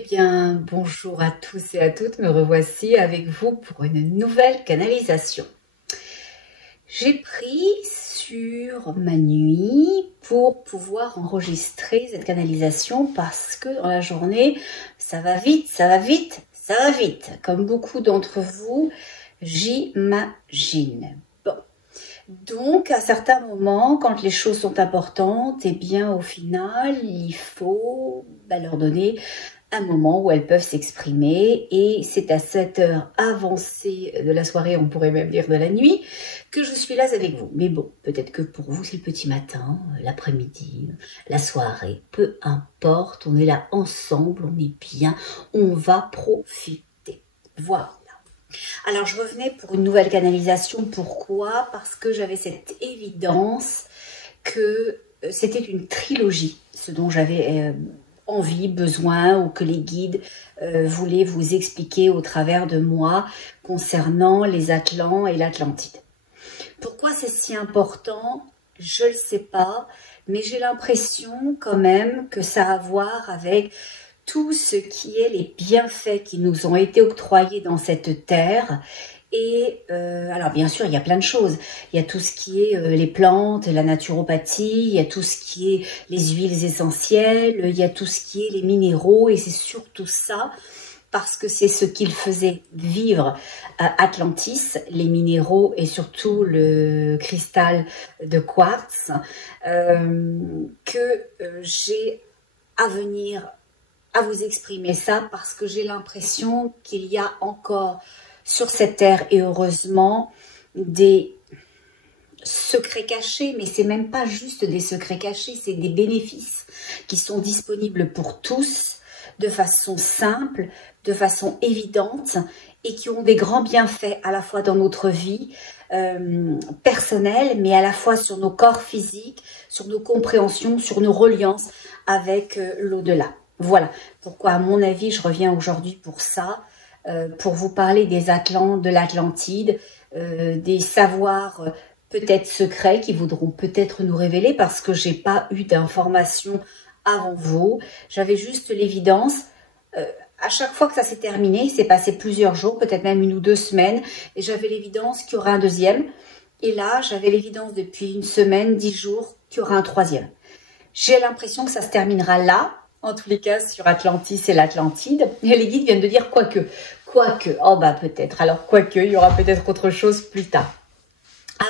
bien, bonjour à tous et à toutes, me revoici avec vous pour une nouvelle canalisation. J'ai pris sur ma nuit pour pouvoir enregistrer cette canalisation parce que dans la journée, ça va vite, ça va vite, ça va vite, comme beaucoup d'entre vous, j'imagine. Bon, donc à certains moments, quand les choses sont importantes, eh bien au final, il faut leur donner un moment où elles peuvent s'exprimer, et c'est à cette heure avancée de la soirée, on pourrait même dire de la nuit, que je suis là avec vous. Mais bon, peut-être que pour vous c'est le petit matin, l'après-midi, la soirée, peu importe, on est là ensemble, on est bien, on va profiter. Voilà. Alors je revenais pour une nouvelle canalisation, pourquoi? Parce que j'avais cette évidence que c'était une trilogie, ce dont j'avais envie, besoin, ou que les guides voulaient vous expliquer au travers de moi concernant les Atlants et l'Atlantide. Pourquoi c'est si important? Je ne le sais pas, mais j'ai l'impression quand même que ça a à voir avec tout ce qui est les bienfaits qui nous ont été octroyés dans cette terre. Et alors bien sûr, il y a plein de choses. Il y a tout ce qui est les plantes, la naturopathie, il y a tout ce qui est les huiles essentielles, il y a tout ce qui est les minéraux, et c'est surtout ça, parce que c'est ce qu'il faisait vivre à Atlantis, les minéraux et surtout le cristal de quartz, que j'ai à venir à vous exprimer ça, parce que j'ai l'impression qu'il y a encore sur cette terre, et heureusement, des secrets cachés, mais c'est même pas juste des secrets cachés, c'est des bénéfices qui sont disponibles pour tous, de façon simple, de façon évidente, et qui ont des grands bienfaits à la fois dans notre vie personnelle, mais à la fois sur nos corps physiques, sur nos compréhensions, sur nos reliances avec l'au-delà. Voilà pourquoi, à mon avis, je reviens aujourd'hui pour ça, pour vous parler des Atlants, de l'Atlantide, des savoirs peut-être secrets qui voudront peut-être nous révéler, parce que j'ai pas eu d'informations avant vous. J'avais juste l'évidence, à chaque fois que ça s'est terminé, il s'est passé plusieurs jours, peut-être même 1 ou 2 semaines, et j'avais l'évidence qu'il y aura un deuxième. Et là, j'avais l'évidence depuis 1 semaine, 10 jours, qu'il y aura un troisième. J'ai l'impression que ça se terminera là, en tous les cas sur Atlantis et l'Atlantide. Et les guides viennent de dire quoique, oh bah peut-être, alors quoique, il y aura peut-être autre chose plus tard.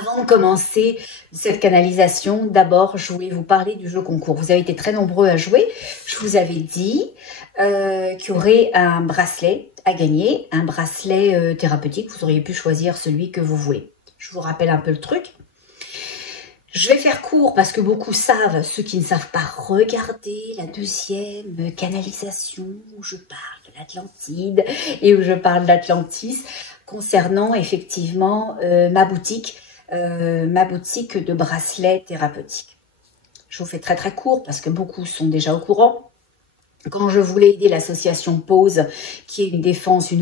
Avant de commencer cette canalisation, d'abord, je voulais vous parler du jeu concours. Vous avez été très nombreux à jouer. Je vous avais dit qu'il y aurait un bracelet à gagner, un bracelet thérapeutique. Vous auriez pu choisir celui que vous voulez. Je vous rappelle un peu le truc. Je vais faire court parce que beaucoup savent. Ceux qui ne savent pas, regarder la deuxième canalisation où je parle de l'Atlantide et où je parle d'Atlantis concernant effectivement ma boutique de bracelets thérapeutiques. Je vous fais très très court parce que beaucoup sont déjà au courant. Quand je voulais aider l'association Pause, qui est une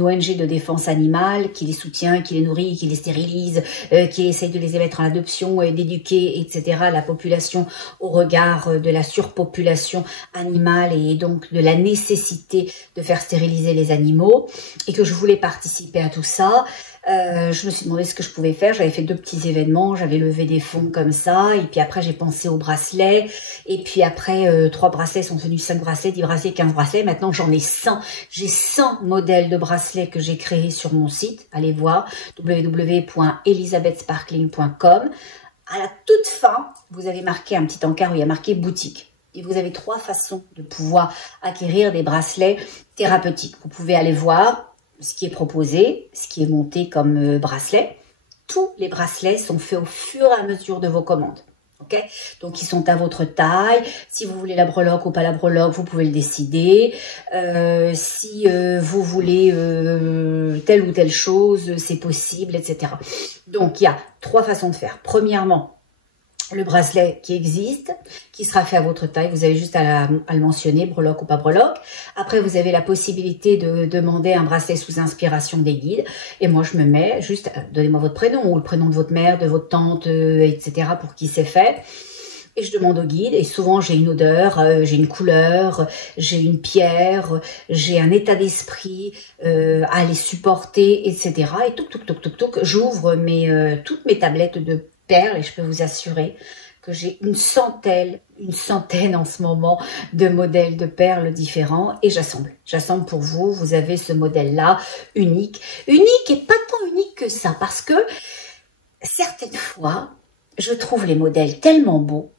ONG de défense animale, qui les soutient, qui les nourrit, qui les stérilise, qui essaye de les mettre en adoption et d'éduquer, etc., la population au regard de la surpopulation animale et donc de la nécessité de faire stériliser les animaux, et que je voulais participer à tout ça, je me suis demandé ce que je pouvais faire. J'avais fait 2 petits événements, j'avais levé des fonds comme ça, et puis après j'ai pensé aux bracelets, et puis après 3 bracelets sont devenus 5 bracelets, 10 bracelets, 15 bracelets, maintenant j'en ai 100. J'ai 100 modèles de bracelets que j'ai créés sur mon site, allez voir, www.elisabethsparkling.com. À la toute fin, vous avez marqué un petit encart où il y a marqué boutique. Et vous avez 3 façons de pouvoir acquérir des bracelets thérapeutiques. Vous pouvez aller voir ce qui est proposé, ce qui est monté comme bracelet. Tous les bracelets sont faits au fur et à mesure de vos commandes. Okay, donc ils sont à votre taille. Si vous voulez la breloque ou pas la breloque, vous pouvez le décider. Si vous voulez telle ou telle chose, c'est possible, etc. Donc il y a 3 façons de faire. Premièrement, le bracelet qui existe, qui sera fait à votre taille. Vous avez juste à le mentionner, breloque ou pas breloque. Après, vous avez la possibilité de demander un bracelet sous inspiration des guides. Et moi, je me mets juste, donnez-moi votre prénom ou le prénom de votre mère, de votre tante, etc. pour qui c'est fait. et je demande au guide, et souvent j'ai une odeur, j'ai une couleur, j'ai une pierre, j'ai un état d'esprit à les supporter, etc. Et touc, j'ouvre toutes mes tablettes de perles et je peux vous assurer que j'ai une centaine en ce moment de modèles de perles différents et j'assemble. J'assemble pour vous, vous avez ce modèle-là unique. Unique et pas tant unique que ça parce que certaines fois, je trouve les modèles tellement beaux.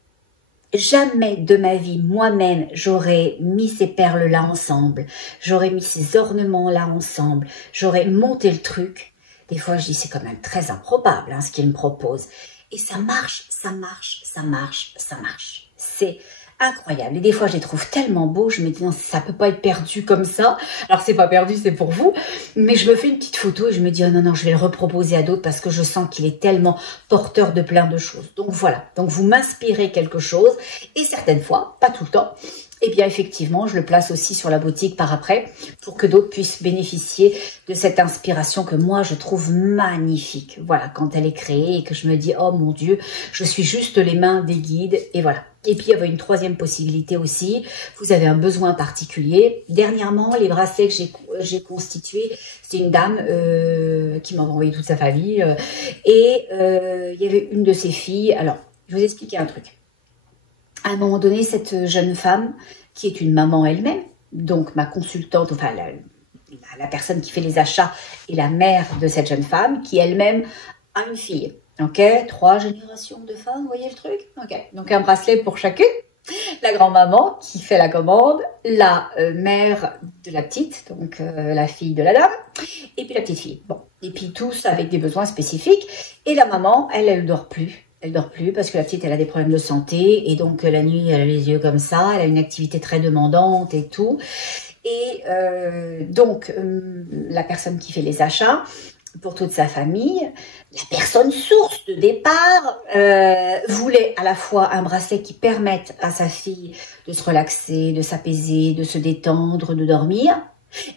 Jamais de ma vie, moi-même, j'aurais mis ces perles-là ensemble. J'aurais mis ces ornements-là ensemble. J'aurais monté le truc. Des fois, je dis, c'est quand même très improbable hein, ce qu'il me propose. Et ça marche, ça marche, ça marche, ça marche. C'est incroyable. Et des fois, je les trouve tellement beaux, je me dis non, ça peut pas être perdu comme ça. Alors, c'est pas perdu, c'est pour vous. Mais je me fais une petite photo et je me dis, oh non, non, je vais le reproposer à d'autres parce que je sens qu'il est tellement porteur de plein de choses. Donc voilà. Donc, vous m'inspirez quelque chose. Et certaines fois, pas tout le temps, eh bien, effectivement, je le place aussi sur la boutique par après pour que d'autres puissent bénéficier de cette inspiration que moi, je trouve magnifique. Voilà, quand elle est créée et que je me dis, oh mon Dieu, je suis juste les mains des guides et voilà. Et puis, il y avait une troisième possibilité aussi. Vous avez un besoin particulier. Dernièrement, les bracelets que j'ai constitués, c'était une dame qui m'a envoyé toute sa famille. Il y avait une de ses filles. Alors, je vais vous expliquer un truc. À un moment donné, cette jeune femme, qui est une maman elle-même, donc ma consultante, enfin la personne qui fait les achats est la mère de cette jeune femme, qui elle-même a une fille. Ok, 3 générations de femmes, vous voyez le truc? Ok, donc un bracelet pour chacune. La grand-maman qui fait la commande, la mère de la petite, donc la fille de la dame, et puis la petite fille. Bon, et puis tous avec des besoins spécifiques. Et la maman, elle dort plus. Elle dort plus parce que la petite, elle a des problèmes de santé et donc la nuit, elle a les yeux comme ça, elle a une activité très demandante et tout. Et la personne qui fait les achats pour toute sa famille, la personne source de départ voulait à la fois un bracelet qui permette à sa fille de se relaxer, de s'apaiser, de se détendre, de dormir,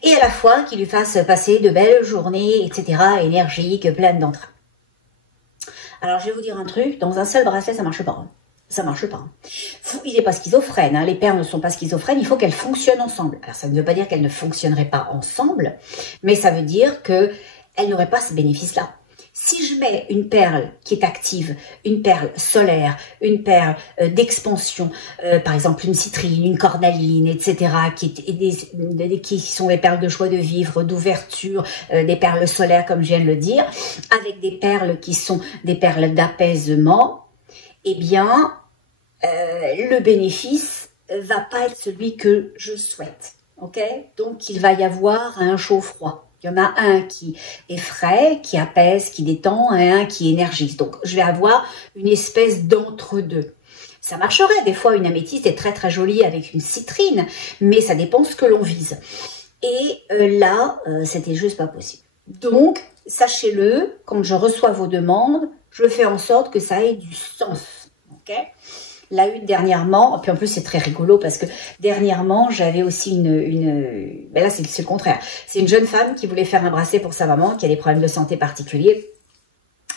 et à la fois qui lui fasse passer de belles journées, etc., énergiques, pleines d'entrain. Alors, je vais vous dire un truc, dans un seul bracelet, ça marche pas. Ça marche pas. Il n'est pas schizophrène, hein, les perles ne sont pas schizophrènes, il faut qu'elles fonctionnent ensemble. Alors, ça ne veut pas dire qu'elles ne fonctionneraient pas ensemble, mais ça veut dire qu'elles n'auraient pas ce bénéfice-là. Si je mets une perle qui est active, une perle solaire, une perle d'expansion, par exemple une citrine, une cornaline, etc., qui sont des perles de joie de vivre, d'ouverture, des perles solaires comme je viens de le dire, avec des perles qui sont des perles d'apaisement, eh bien, le bénéfice va pas être celui que je souhaite. Ok? Donc, il va y avoir un chaud-froid. Il y en a un qui est frais, qui apaise, qui détend, et un qui énergise. Donc, je vais avoir une espèce d'entre-deux. Ça marcherait. Des fois, une améthyste est très très jolie avec une citrine, mais ça dépend ce que l'on vise. Et là, c'était juste pas possible. Donc, sachez-le, quand je reçois vos demandes, je fais en sorte que ça ait du sens. Ok ? Là, dernièrement, puis en plus c'est très rigolo parce que dernièrement j'avais aussi ben là c'est le contraire. C'est une jeune femme qui voulait faire un bracelet pour sa maman qui a des problèmes de santé particuliers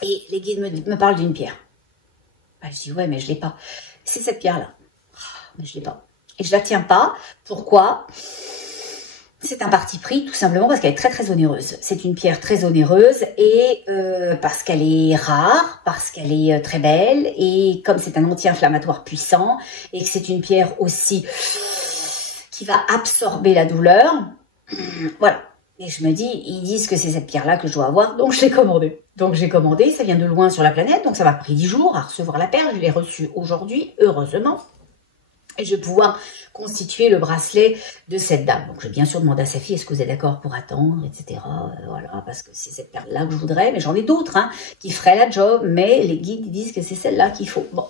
et les guides me parlent d'une pierre. Ben, je dis ouais mais je l'ai pas. C'est cette pierre là. Mais je l'ai pas. Et je la tiens pas. Pourquoi ? C'est un parti pris tout simplement parce qu'elle est très très onéreuse. C'est une pierre très onéreuse et parce qu'elle est rare, parce qu'elle est très belle et comme c'est un anti-inflammatoire puissant et que c'est une pierre aussi qui va absorber la douleur. Voilà. Et je me dis, ils disent que c'est cette pierre-là que je dois avoir, donc je l'ai commandée. Donc j'ai commandé, ça vient de loin sur la planète, donc ça m'a pris 10 jours à recevoir la perle. Je l'ai reçue aujourd'hui, heureusement. Et je vais pouvoir constituer le bracelet de cette dame. Donc, je vais bien sûr demander à sa fille, est-ce que vous êtes d'accord pour attendre, etc. Voilà, parce que c'est cette perle-là que je voudrais. Mais j'en ai d'autres hein, qui feraient la job, mais les guides disent que c'est celle-là qu'il faut. Bon.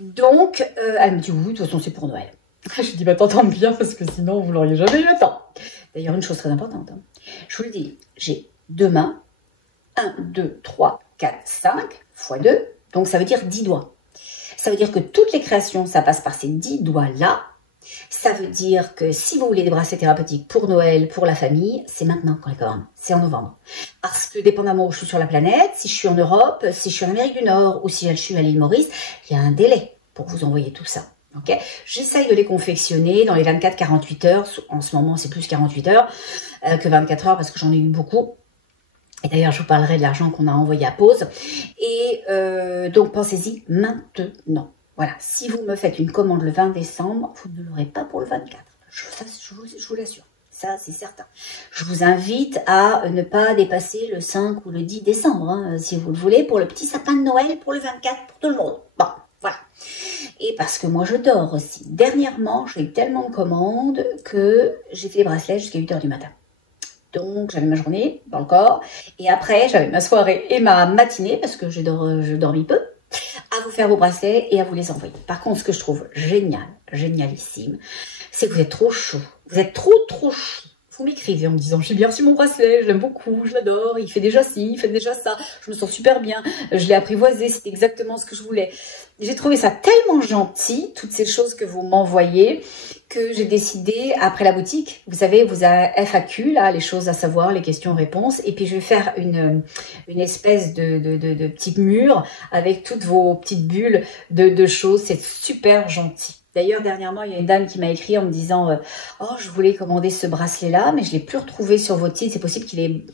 Donc, elle me dit, oui, de toute façon, c'est pour Noël. Je dis, bah, t'entends bien, parce que sinon, vous l'auriez jamais eu le temps. D'ailleurs, une chose très importante. Hein. Je vous le dis, j'ai 2 mains. 1, 2, 3, 4, 5, x 2. Donc, ça veut dire 10 doigts. Ça veut dire que toutes les créations, ça passe par ces 10 doigts-là. Ça veut dire que si vous voulez des bracelets thérapeutiques pour Noël, pour la famille, c'est maintenant qu'on les commande. C'est en novembre. Parce que dépendamment où je suis sur la planète, si je suis en Europe, si je suis en Amérique du Nord ou si je suis à l'île Maurice, il y a un délai pour vous envoyer tout ça. Ok, j'essaye de les confectionner dans les 24-48 heures. En ce moment, c'est plus 48 heures que 24 heures parce que j'en ai eu beaucoup. Et d'ailleurs, je vous parlerai de l'argent qu'on a envoyé à pause. Et donc, pensez-y maintenant. Voilà, si vous me faites une commande le 20 décembre, vous ne l'aurez pas pour le 24. Je vous l'assure. Ça, c'est certain. Je vous invite à ne pas dépasser le 5 ou le 10 décembre, hein, si vous le voulez, pour le petit sapin de Noël, pour le 24, pour tout le monde. Bon, voilà. Et parce que moi, je dors aussi. Dernièrement, j'ai eu tellement de commandes que j'ai fait les bracelets jusqu'à 8 h du matin. Donc, j'avais ma journée dans le corps. Et après, j'avais ma soirée et ma matinée, parce que je dormis peu, à vous faire vos bracelets et à vous les envoyer. Par contre, ce que je trouve génial, génialissime, c'est que vous êtes trop chaud. Vous êtes trop chaud. Vous m'écrivez en me disant, j'ai bien reçu mon bracelet, je l'aime beaucoup, je l'adore, il fait déjà ci, il fait déjà ça, je me sens super bien, je l'ai apprivoisé, c'est exactement ce que je voulais. J'ai trouvé ça tellement gentil, toutes ces choses que vous m'envoyez, que j'ai décidé, après la boutique, vous savez, vous avez FAQ, là, les choses à savoir, les questions-réponses, et puis je vais faire une espèce de petit mur avec toutes vos petites bulles de choses, c'est super gentil. D'ailleurs, dernièrement, il y a une dame qui m'a écrit en me disant « Oh, je voulais commander ce bracelet-là, mais je ne l'ai plus retrouvé sur votre site. C'est possible qu'il est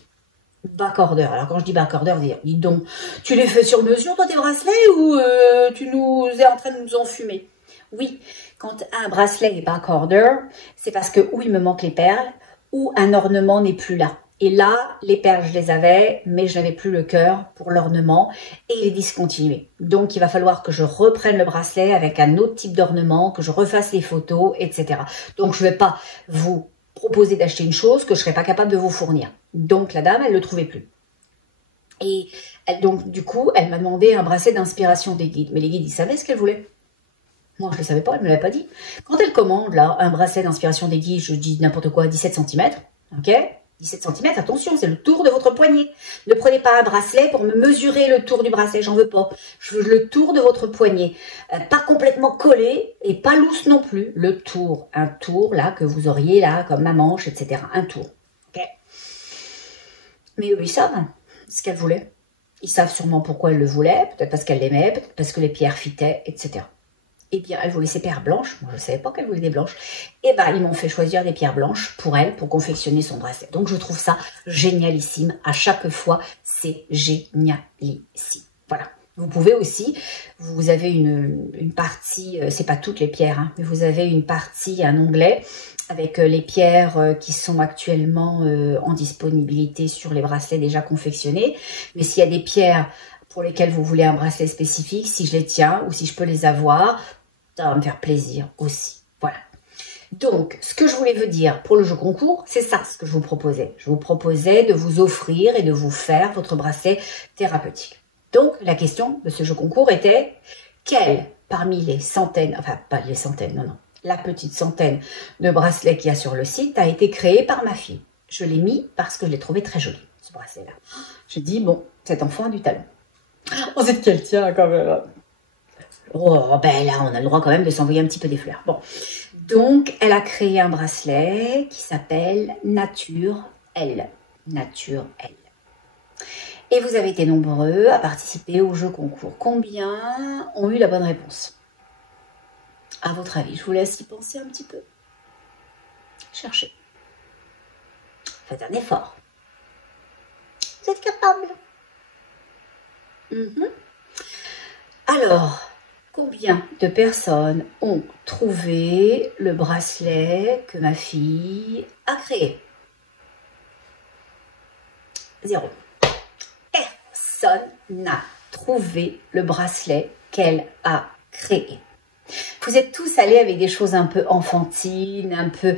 backorder. » Alors, quand je dis backorder, dis donc, tu les fais sur mesure, toi, tes bracelets, ou tu nous es en train de nous enfumer? Oui, quand un bracelet est backorder, c'est parce que ou il me manque les perles, ou un ornement n'est plus là. Et là, les perles, je les avais, mais je n'avais plus le cœur pour l'ornement et il est discontinué. Donc, il va falloir que je reprenne le bracelet avec un autre type d'ornement, que je refasse les photos, etc. Donc, je ne vais pas vous proposer d'acheter une chose que je ne serai pas capable de vous fournir. Donc, la dame, elle ne le trouvait plus. Et donc, du coup, elle m'a demandé un bracelet d'inspiration des guides. Mais les guides, ils savaient ce qu'elle voulait. Moi, je ne le savais pas, elle ne me l'avait pas dit. Quand elle commande, là, un bracelet d'inspiration des guides, je dis n'importe quoi, 17 cm, ok ? 17 cm, attention, c'est le tour de votre poignet. Ne prenez pas un bracelet pour me mesurer le tour du bracelet, j'en veux pas. Je veux le tour de votre poignet. Pas complètement collé et pas loose non plus. Le tour, un tour là que vous auriez là, comme ma manche, etc. Un tour. Okay. Mais eux, ils savent ce qu'elle voulait. Ils savent sûrement pourquoi elle le voulait, peut-être parce qu'elle l'aimait, peut-être parce que les pierres fitaient, etc. Eh bien, elle voulait ses pierres blanches. Moi, je ne savais pas qu'elle voulait des blanches. Eh bien, ils m'ont fait choisir des pierres blanches pour elle, pour confectionner son bracelet. Donc, je trouve ça génialissime. À chaque fois, c'est génialissime. Voilà. Vous pouvez aussi, vous avez une partie, c'est pas toutes les pierres, hein, mais vous avez une partie, un onglet avec les pierres qui sont actuellement en disponibilité sur les bracelets déjà confectionnés. Mais s'il y a des pierres pour lesquelles vous voulez un bracelet spécifique, si je les tiens ou si je peux les avoir, ça va me faire plaisir aussi. Voilà. Donc, ce que je voulais vous dire pour le jeu concours, c'est ça ce que je vous proposais. Je vous proposais de vous offrir et de vous faire votre bracelet thérapeutique. Donc, la question de ce jeu concours était, quel parmi les centaines, enfin pas les centaines, non, la petite centaine de bracelets qu'il y a sur le site a été créé par ma fille. Je l'ai mis parce que je l'ai trouvé très joli, ce bracelet-là. Je dis, bon, cet enfant a du talent. Oh, c'est qu'elle tient quand même. Oh, ben là, on a le droit quand même de s'envoyer un petit peu des fleurs. Bon, donc, elle a créé un bracelet qui s'appelle Nature Elle. Nature Elle. Et vous avez été nombreux à participer au jeu concours. Combien ont eu la bonne réponse? À votre avis, je vous laisse y penser un petit peu. Cherchez. Faites un effort. Vous êtes capable. Alors, combien de personnes ont trouvé le bracelet que ma fille a créé? 0. Personne n'a trouvé le bracelet qu'elle a créé. Vous êtes tous allés avec des choses un peu enfantines, un peu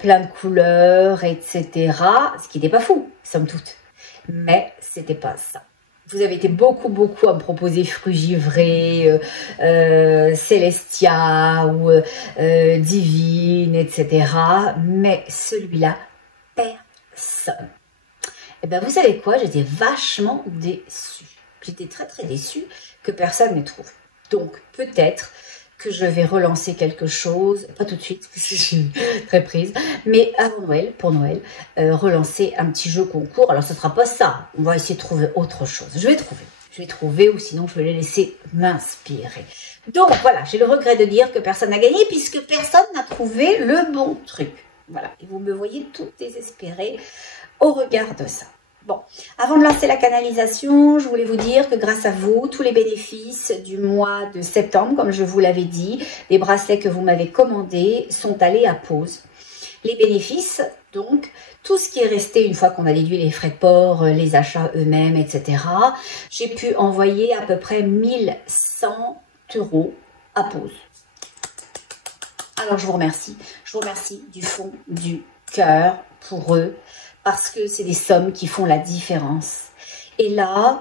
plein de couleurs, etc. Ce qui n'était pas fou, somme toute. Mais c'était pas ça. Vous avez été beaucoup à me proposer Frugivré, Célestia ou Divine, etc. Mais celui-là, personne. Et bien, vous savez quoi? J'étais vachement déçue. J'étais très déçue que personne ne trouve. Donc, peut-être que je vais relancer quelque chose, pas tout de suite, parce que je suis très prise, mais avant Noël, pour Noël, relancer un petit jeu concours. Alors, ce ne sera pas ça. On va essayer de trouver autre chose. Je vais trouver. je vais trouver, ou sinon je vais les laisser m'inspirer. Donc voilà, j'ai le regret de dire que personne n'a gagné puisque personne n'a trouvé le bon truc. Voilà, et vous me voyez tout désespérée au regard de ça. Bon, avant de lancer la canalisation, je voulais vous dire que grâce à vous, tous les bénéfices du mois de septembre, comme je vous l'avais dit, les bracelets que vous m'avez commandés sont allés à pause. Les bénéfices, donc, tout ce qui est resté une fois qu'on a déduit les frais de port, les achats eux-mêmes, etc., j'ai pu envoyer à peu près 1100 € à pause. Alors, je vous remercie. Je vous remercie du fond du cœur pour eux, parce que c'est des sommes qui font la différence. Et là,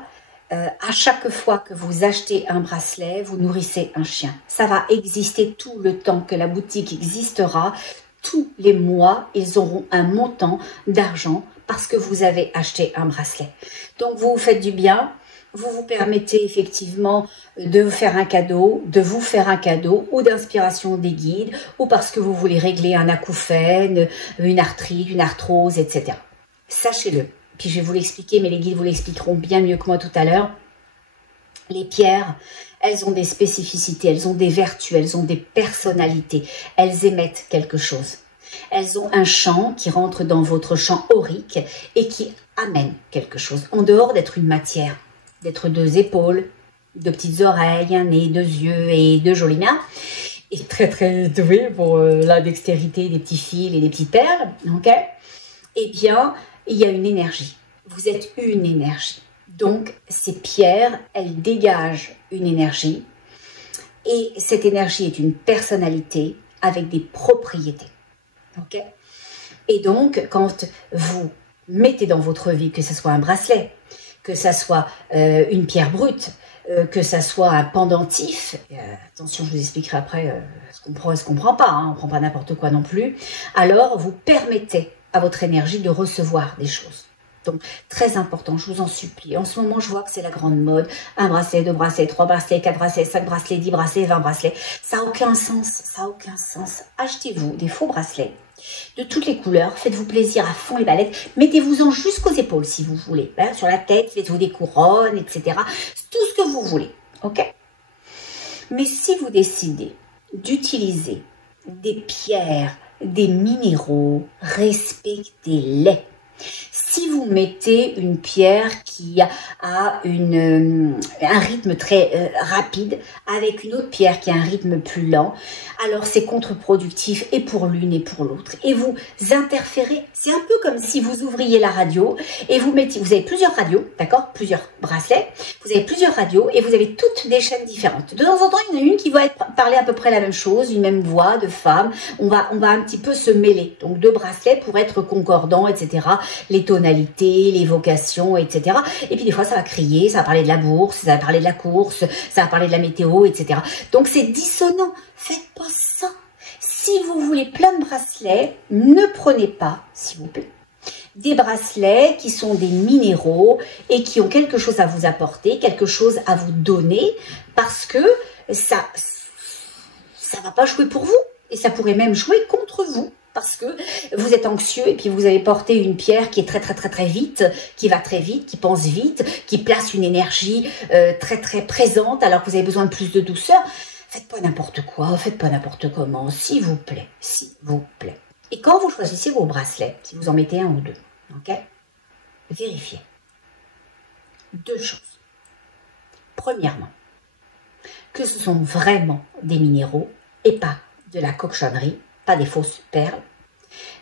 à chaque fois que vous achetez un bracelet, vous nourrissez un chien. Ça va exister tout le temps que la boutique existera. Tous les mois, ils auront un montant d'argent parce que vous avez acheté un bracelet. Donc, vous vous faites du bien. Vous vous permettez effectivement de vous faire un cadeau, ou d'inspiration des guides, ou parce que vous voulez régler un acouphène, une arthrite, une arthrose, etc. Sachez-le, puis je vais vous l'expliquer, mais les guides vous l'expliqueront bien mieux que moi tout à l'heure. Les pierres, elles ont des spécificités, elles ont des vertus, elles ont des personnalités, elles émettent quelque chose. Elles ont un champ qui rentre dans votre champ aurique et qui amène quelque chose, en dehors d'être une matière, d'être 2 épaules, 2 petites oreilles, un nez, 2 yeux et 2 jolies mains. Et très très doué pour la dextérité des petits fils et des petites perles, ok? Eh bien, il y a une énergie. Vous êtes une énergie. Donc, ces pierres, elles dégagent une énergie. Et cette énergie est une personnalité avec des propriétés. Ok? Et donc, quand vous mettez dans votre vie, que ce soit un bracelet, que ce soit une pierre brute, que ça soit un pendentif, attention, je vous expliquerai après ce qu'on prend et ce qu'on ne comprend pas, hein, on ne prend pas n'importe quoi non plus, alors vous permettez à votre énergie de recevoir des choses. Donc, très important, je vous en supplie. En ce moment, je vois que c'est la grande mode. 1 bracelet, 2 bracelets, 3 bracelets, 4 bracelets, 5 bracelets, 10 bracelets, 20 bracelets. Ça n'a aucun sens, ça n'a aucun sens. Achetez-vous des faux bracelets de toutes les couleurs. Faites-vous plaisir à fond les ballettes. Mettez-vous-en jusqu'aux épaules si vous voulez. Hein, sur la tête, faites-vous des couronnes, etc. Tout ce que vous voulez. Ok? Mais si vous décidez d'utiliser des pierres, des minéraux, respectez-les. Si vous mettez une pierre qui a un rythme très rapide avec une autre pierre qui a un rythme plus lent, alors c'est contre-productif et pour l'une et pour l'autre. Et vous interférez. C'est un peu comme si vous ouvriez la radio et vous avez plusieurs radios, d'accord? Plusieurs bracelets. Vous avez plusieurs radios et vous avez toutes des chaînes différentes. De temps en temps, il y en a une qui va parler à peu près la même chose, une même voix de femme. On va un petit peu se mêler. Donc 2 bracelets pour être concordants, etc. Les tonalités, les vocations, etc. Et puis des fois, ça va crier, ça va parler de la bourse, ça va parler de la course, ça va parler de la météo, etc. Donc c'est dissonant. Faites pas ça. Si vous voulez plein de bracelets, ne prenez pas, s'il vous plaît, des bracelets qui sont des minéraux et qui ont quelque chose à vous apporter, quelque chose à vous donner, parce que ça va pas jouer pour vous et ça pourrait même jouer contre vous. Parce que vous êtes anxieux et puis vous avez porté une pierre qui est très vite, qui va très vite, qui pense vite, qui place une énergie très présente alors que vous avez besoin de plus de douceur. Faites pas n'importe quoi, faites pas n'importe comment, s'il vous plaît, s'il vous plaît. Et quand vous choisissez vos bracelets, si vous en mettez 1 ou 2, ok, vérifiez 2 choses. Premièrement, que ce sont vraiment des minéraux et pas de la cochonnerie, pas des fausses perles.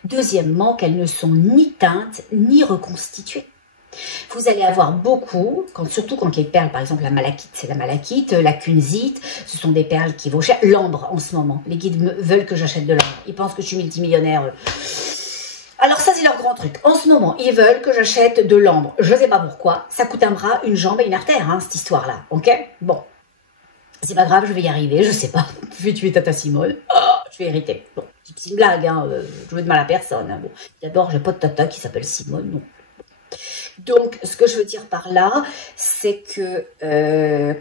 Deuxièmement, qu'elles ne sont ni teintes ni reconstituées. Vous allez avoir beaucoup, surtout quand les perles, par exemple la malachite, c'est la malachite, la kunzite, ce sont des perles qui vaut cher. L'ambre en ce moment, les guides veulent que j'achète de l'ambre. Ils pensent que je suis multimillionnaire. Alors ça c'est leur grand truc. En ce moment, ils veulent que j'achète de l'ambre. Je ne sais pas pourquoi. Ça coûte un bras, une jambe et une artère, hein, cette histoire-là. Ok? Bon. C'est pas grave, je vais y arriver, je sais pas. Je vais tuer Tata Simone. Oh, je vais hériter. Bon, c'est une blague, hein. Je veux de mal à personne. Hein. Bon. D'abord, j'ai pas de tata qui s'appelle Simone, non. Donc, ce que je veux dire par là, c'est que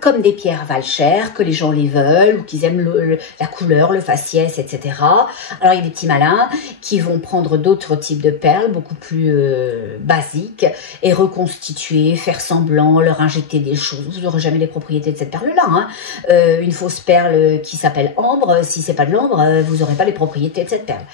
comme des pierres valent cher, que les gens les veulent, ou qu'ils aiment la couleur, le faciès, etc. Alors, il y a des petits malins qui vont prendre d'autres types de perles, beaucoup plus basiques, et reconstituer, faire semblant, leur injecter des choses. Vous n'aurez jamais les propriétés de cette perle-là. Hein. Une fausse perle qui s'appelle ambre, si c'est pas de l'ambre, vous n'aurez pas les propriétés de cette perle.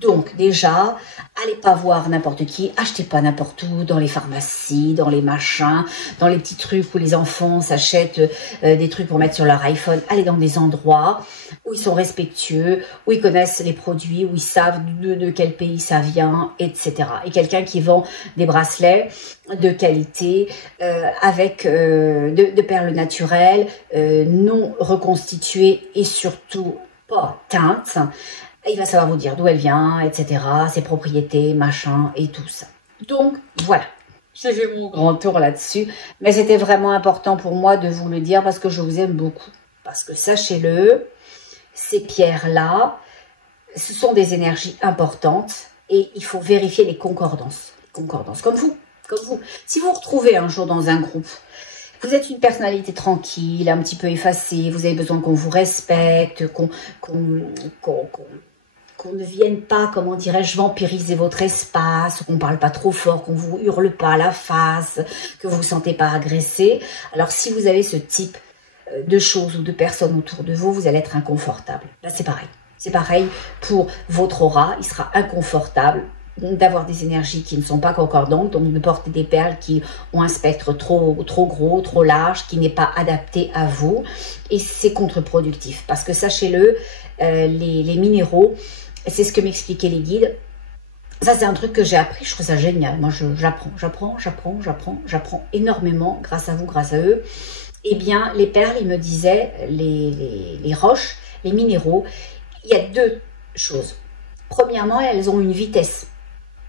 Donc déjà, allez pas voir n'importe qui, achetez pas n'importe où, dans les pharmacies, dans les machins, dans les petits trucs où les enfants s'achètent des trucs pour mettre sur leur iPhone. Allez dans des endroits où ils sont respectueux, où ils connaissent les produits, où ils savent de quel pays ça vient, etc. Et quelqu'un qui vend des bracelets de qualité avec de perles naturelles, non reconstituées et surtout pas teintes. Il va savoir vous dire d'où elle vient, etc., ses propriétés, machin, et tout ça. Donc, voilà. J'ai fait mon grand tour là-dessus. Mais c'était vraiment important pour moi de vous le dire parce que je vous aime beaucoup. Parce que sachez-le, ces pierres-là, ce sont des énergies importantes et il faut vérifier les concordances. Concordances, comme vous. Si vous vous retrouvez un jour dans un groupe, vous êtes une personnalité tranquille, un petit peu effacée, vous avez besoin qu'on vous respecte, qu'on ne vienne pas, comment dirais-je, vampiriser votre espace, qu'on ne parle pas trop fort, qu'on ne vous hurle pas à la face, que vous ne vous sentez pas agressé. Alors, si vous avez ce type de choses ou de personnes autour de vous, vous allez être inconfortable. Là, c'est pareil. C'est pareil pour votre aura. Il sera inconfortable d'avoir des énergies qui ne sont pas concordantes, donc de porter des perles qui ont un spectre trop gros, trop large, qui n'est pas adapté à vous. Et c'est contre-productif. Parce que sachez-le, les minéraux, c'est ce que m'expliquaient les guides. Ça, c'est un truc que j'ai appris, je trouve ça génial. Moi, j'apprends énormément grâce à vous, grâce à eux. Eh bien, les perles, ils me disaient, les roches, les minéraux, il y a deux choses. Premièrement, elles ont une vitesse.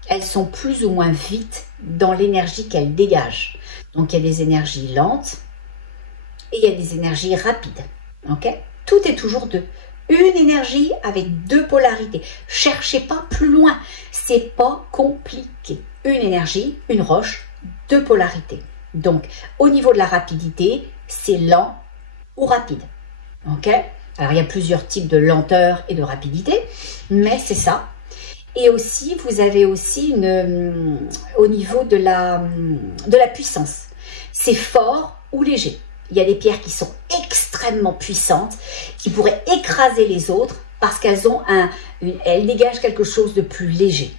Elles sont plus ou moins vite dans l'énergie qu'elles dégagent. Donc, il y a des énergies lentes et il y a des énergies rapides. Ok ? Tout est toujours deux. Une énergie avec deux polarités. Cherchez pas plus loin. C'est pas compliqué. Une énergie, une roche, deux polarités. Donc, au niveau de la rapidité, c'est lent ou rapide. Ok ? Alors, il y a plusieurs types de lenteur et de rapidité, mais c'est ça. Et aussi, vous avez aussi au niveau de la puissance. C'est fort ou léger. Il y a des pierres qui sont extrêmement puissantes, qui pourraient écraser les autres parce qu'elles ont elles dégagent quelque chose de plus léger.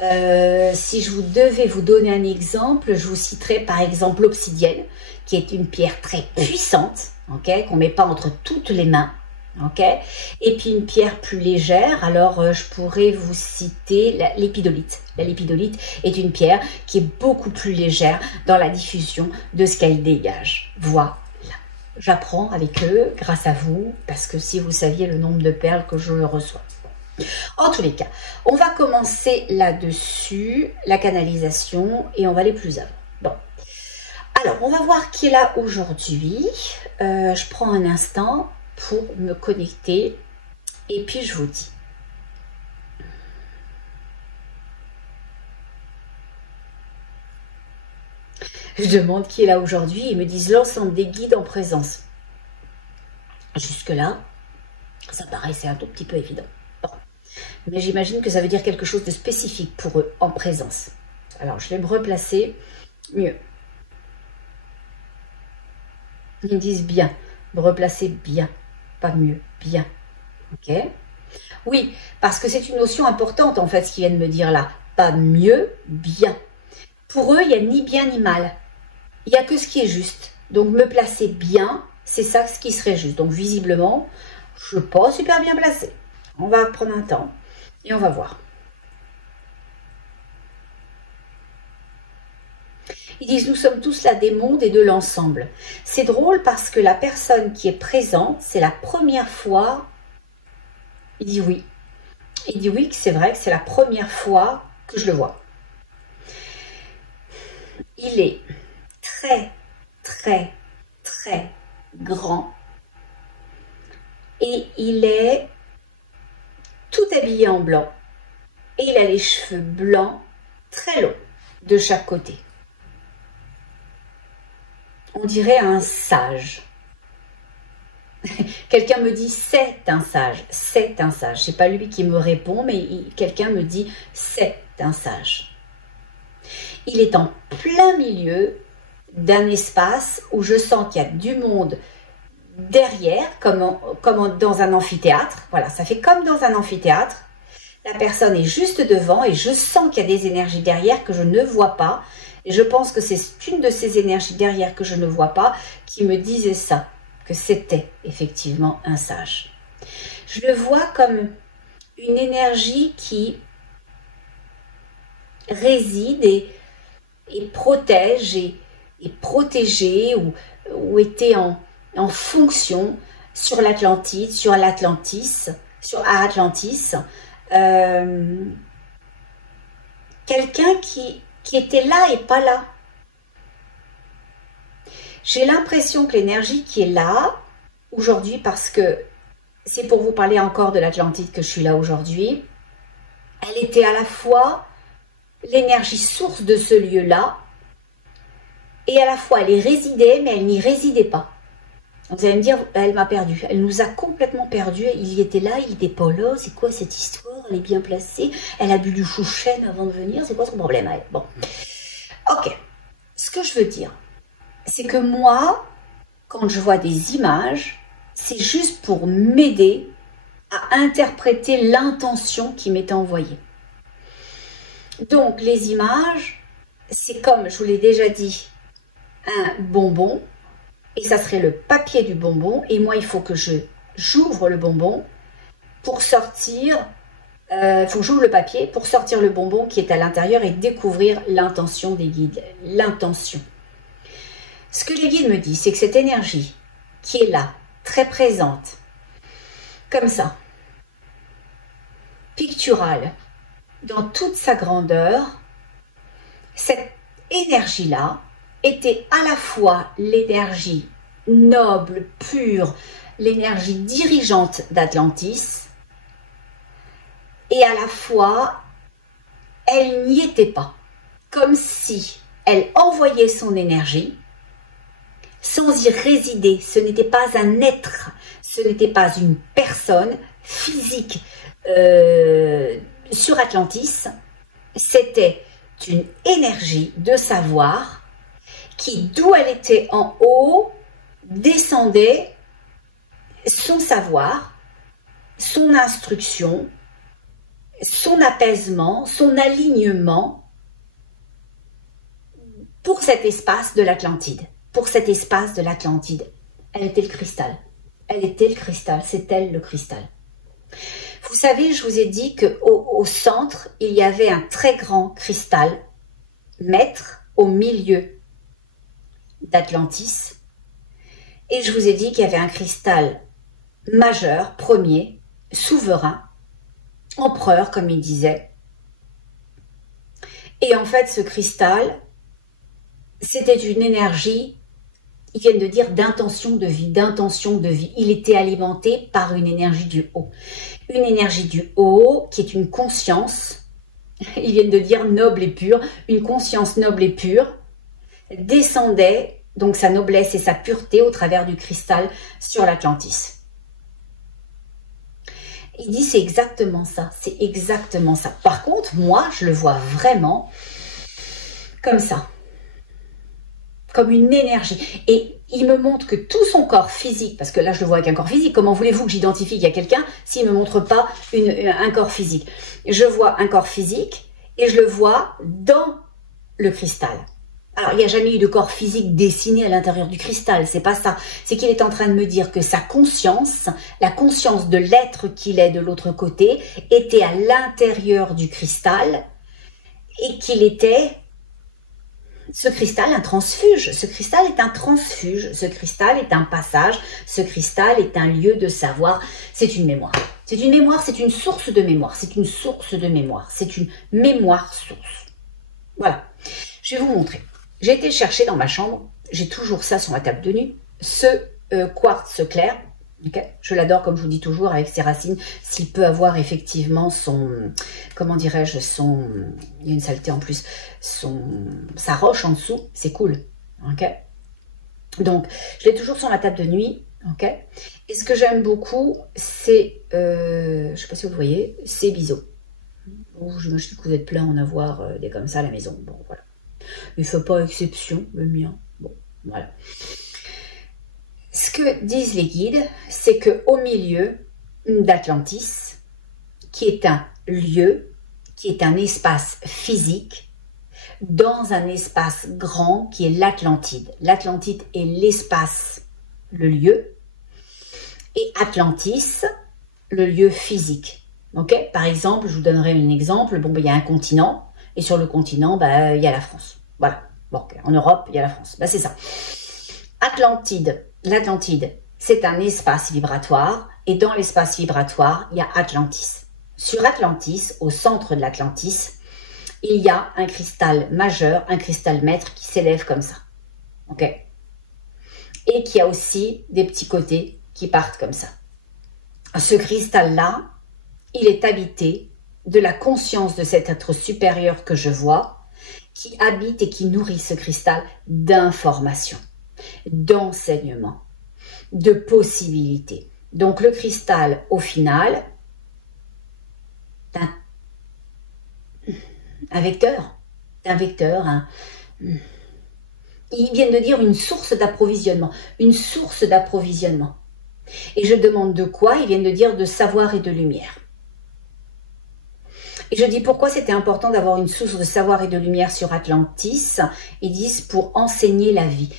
Si je devais vous donner un exemple, je vous citerai par exemple l'obsidienne, qui est une pierre très puissante, okay, qu'on ne met pas entre toutes les mains. Okay. Et puis une pierre plus légère, alors je pourrais vous citer l'épidolite. L'épidolite est une pierre qui est beaucoup plus légère dans la diffusion de ce qu'elle dégage. Voilà. J'apprends avec eux grâce à vous, parce que si vous saviez le nombre de perles que je reçois. En tous les cas, on va commencer là-dessus, la canalisation, et on va aller plus avant. Bon. Alors, on va voir qui est là aujourd'hui. Je prends un instant pour me connecter et puis je vous dis. Je demande qui est là aujourd'hui. Ils me disent l'ensemble des guides en présence. Jusque-là, ça paraissait un tout petit peu évident. Bon. Mais j'imagine que ça veut dire quelque chose de spécifique pour eux en présence. Alors, je vais me replacer mieux. Ils me disent bien, me replacer bien, pas mieux, bien. Ok? Oui, parce que c'est une notion importante en fait, ce qu'ils viennent me dire là. Pas mieux, bien. Pour eux, il n'y a ni bien ni mal. Il n'y a que ce qui est juste. Donc, me placer bien, c'est ça ce qui serait juste. Donc, visiblement, je ne suis pas super bien placée. On va prendre un temps et on va voir. Ils disent, nous sommes tous là des mondes et de l'ensemble. C'est drôle parce que la personne qui est présente, c'est la première fois. Il dit oui. Il dit oui, que c'est vrai que c'est la première fois que je le vois. Il est très, très, très grand. Et il est tout habillé en blanc. Et il a les cheveux blancs très longs de chaque côté. on dirait un sage. Quelqu'un me dit c'est un sage, c'est un sage. C'est pas lui qui me répond, mais quelqu'un me dit c'est un sage. Il est en plein milieu d'un espace où je sens qu'il y a du monde derrière, comme dans un amphithéâtre. Voilà, ça fait comme dans un amphithéâtre. La personne est juste devant et je sens qu'il y a des énergies derrière que je ne vois pas. Et je pense que c'est une de ces énergies derrière que je ne vois pas qui me disait ça, que c'était effectivement un sage. Je le vois comme une énergie qui réside et protège et protégée ou était en fonction sur l'Atlantide, sur Atlantis. Quelqu'un qui était là et pas là. J'ai l'impression que l'énergie qui est là aujourd'hui, parce que c'est pour vous parler encore de l'Atlantide que je suis là aujourd'hui, elle était à la fois l'énergie source de ce lieu-là et à la fois elle y résidait, mais elle n'y résidait pas. Vous allez me dire, elle m'a perdu. Elle nous a complètement perdu. Il y était là, il était pas là. C'est quoi cette histoire? Elle est bien placée. Elle a bu du chou-chêne avant de venir. C'est quoi son problème? Bon. Ok. Ce que je veux dire, c'est que moi, quand je vois des images, c'est juste pour m'aider à interpréter l'intention qui m'est envoyée. Donc, les images, c'est comme, je vous l'ai déjà dit, un bonbon. Et ça serait le papier du bonbon. Et moi, il faut que j'ouvre le bonbon pour sortir. Il faut que j'ouvre le papier pour sortir le bonbon qui est à l'intérieur et découvrir l'intention des guides. L'intention. Ce que les guides me disent, c'est que cette énergie qui est là, très présente, comme ça, picturale, dans toute sa grandeur, cette énergie-là, était à la fois l'énergie noble, pure, l'énergie dirigeante d'Atlantis, et à la fois, elle n'y était pas. Comme si elle envoyait son énergie sans y résider. Ce n'était pas un être, ce n'était pas une personne physique sur Atlantis, c'était une énergie de savoir qui, d'où elle était en haut, descendait son savoir, son instruction, son apaisement, son alignement pour cet espace de l'Atlantide. Pour cet espace de l'Atlantide. Elle était le cristal. Elle était le cristal. C'est elle le cristal. Vous savez, je vous ai dit qu'au centre, il y avait un très grand cristal, maître, au milieu d'Atlantis, et je vous ai dit qu'il y avait un cristal majeur, premier, souverain, empereur comme il disait, et en fait ce cristal c'était une énergie, ils viennent de dire d'intention de vie, il était alimenté par une énergie du haut qui est une conscience, ils viennent de dire noble et pure, une conscience noble et pure descendait, donc sa noblesse et sa pureté au travers du cristal sur l'Atlantis. Il dit c'est exactement ça, c'est exactement ça. Par contre, moi, je le vois vraiment comme ça, comme une énergie. Et il me montre que tout son corps physique, parce que là je le vois avec un corps physique, comment voulez-vous que j'identifie qu'il y a quelqu'un s'il ne me montre pas un corps physique? Je vois un corps physique et je le vois dans le cristal. Alors, il n'y a jamais eu de corps physique dessiné à l'intérieur du cristal, c'est pas ça. C'est qu'il est en train de me dire que sa conscience, la conscience de l'être qu'il est de l'autre côté, était à l'intérieur du cristal et qu'il était, ce cristal, un transfuge. Ce cristal est un transfuge, ce cristal est un passage, ce cristal est un lieu de savoir, c'est une mémoire. C'est une mémoire, c'est une source de mémoire, c'est une source de mémoire, c'est une mémoire source. Voilà, je vais vous montrer. J'ai été chercher dans ma chambre, j'ai toujours ça sur ma table de nuit, ce quartz clair. Okay, je l'adore comme je vous dis toujours avec ses racines, s'il peut avoir effectivement son, comment dirais-je, son, il y a une saleté en plus, sa roche en dessous, c'est cool. Okay, Donc, je l'ai toujours sur ma table de nuit, ok. Et ce que j'aime beaucoup, c'est, je ne sais pas si vous voyez, c'est biseaux. J'imagine que vous êtes plein à en avoir des comme ça à la maison. Bon, voilà. Il ne fait pas exception, le mien. Bon, voilà. Ce que disent les guides, c'est qu'au milieu d'Atlantis, qui est un lieu, qui est un espace physique, dans un espace grand qui est l'Atlantide. L'Atlantide est l'espace, le lieu, et Atlantis, le lieu physique. Okay. Par exemple, je vous donnerai un exemple, bon, ben, il y a un continent, et sur le continent, ben, il y a la France. Voilà. Bon, okay. En Europe, il y a la France. Ben, c'est ça. Atlantide, l'Atlantide, c'est un espace vibratoire, et dans l'espace vibratoire, il y a Atlantis. Sur Atlantis, au centre de l'Atlantis, il y a un cristal majeur, un cristal maître qui s'élève comme ça. Ok. Et qui a aussi des petits côtés qui partent comme ça. Ce cristal-là, il est habité de la conscience de cet être supérieur que je vois, qui habite et qui nourrit ce cristal d'informations, d'enseignements, de possibilités. Donc le cristal, au final, un vecteur, ils viennent de dire une source d'approvisionnement, Et je demande de quoi? Ils viennent de dire de savoir et de lumière. Et je dis pourquoi c'était important d'avoir une source de savoir et de lumière sur Atlantis. Ils disent pour enseigner la vie,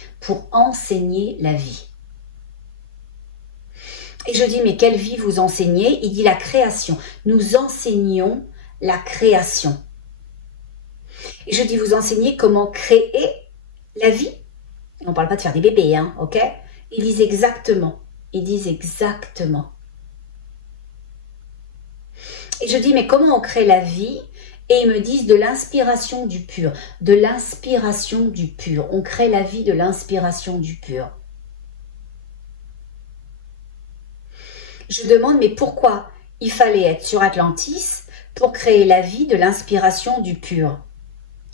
Et je dis mais quelle vie vous enseignez? Il dit la création. Nous enseignons la création. Et je dis vous enseignez comment créer la vie. On ne parle pas de faire des bébés, hein, ok? Ils disent exactement. Et je dis, mais comment on crée la vie? Et ils me disent de l'inspiration du pur. On crée la vie de l'inspiration du pur. Je demande, mais pourquoi il fallait être sur Atlantis pour créer la vie de l'inspiration du pur?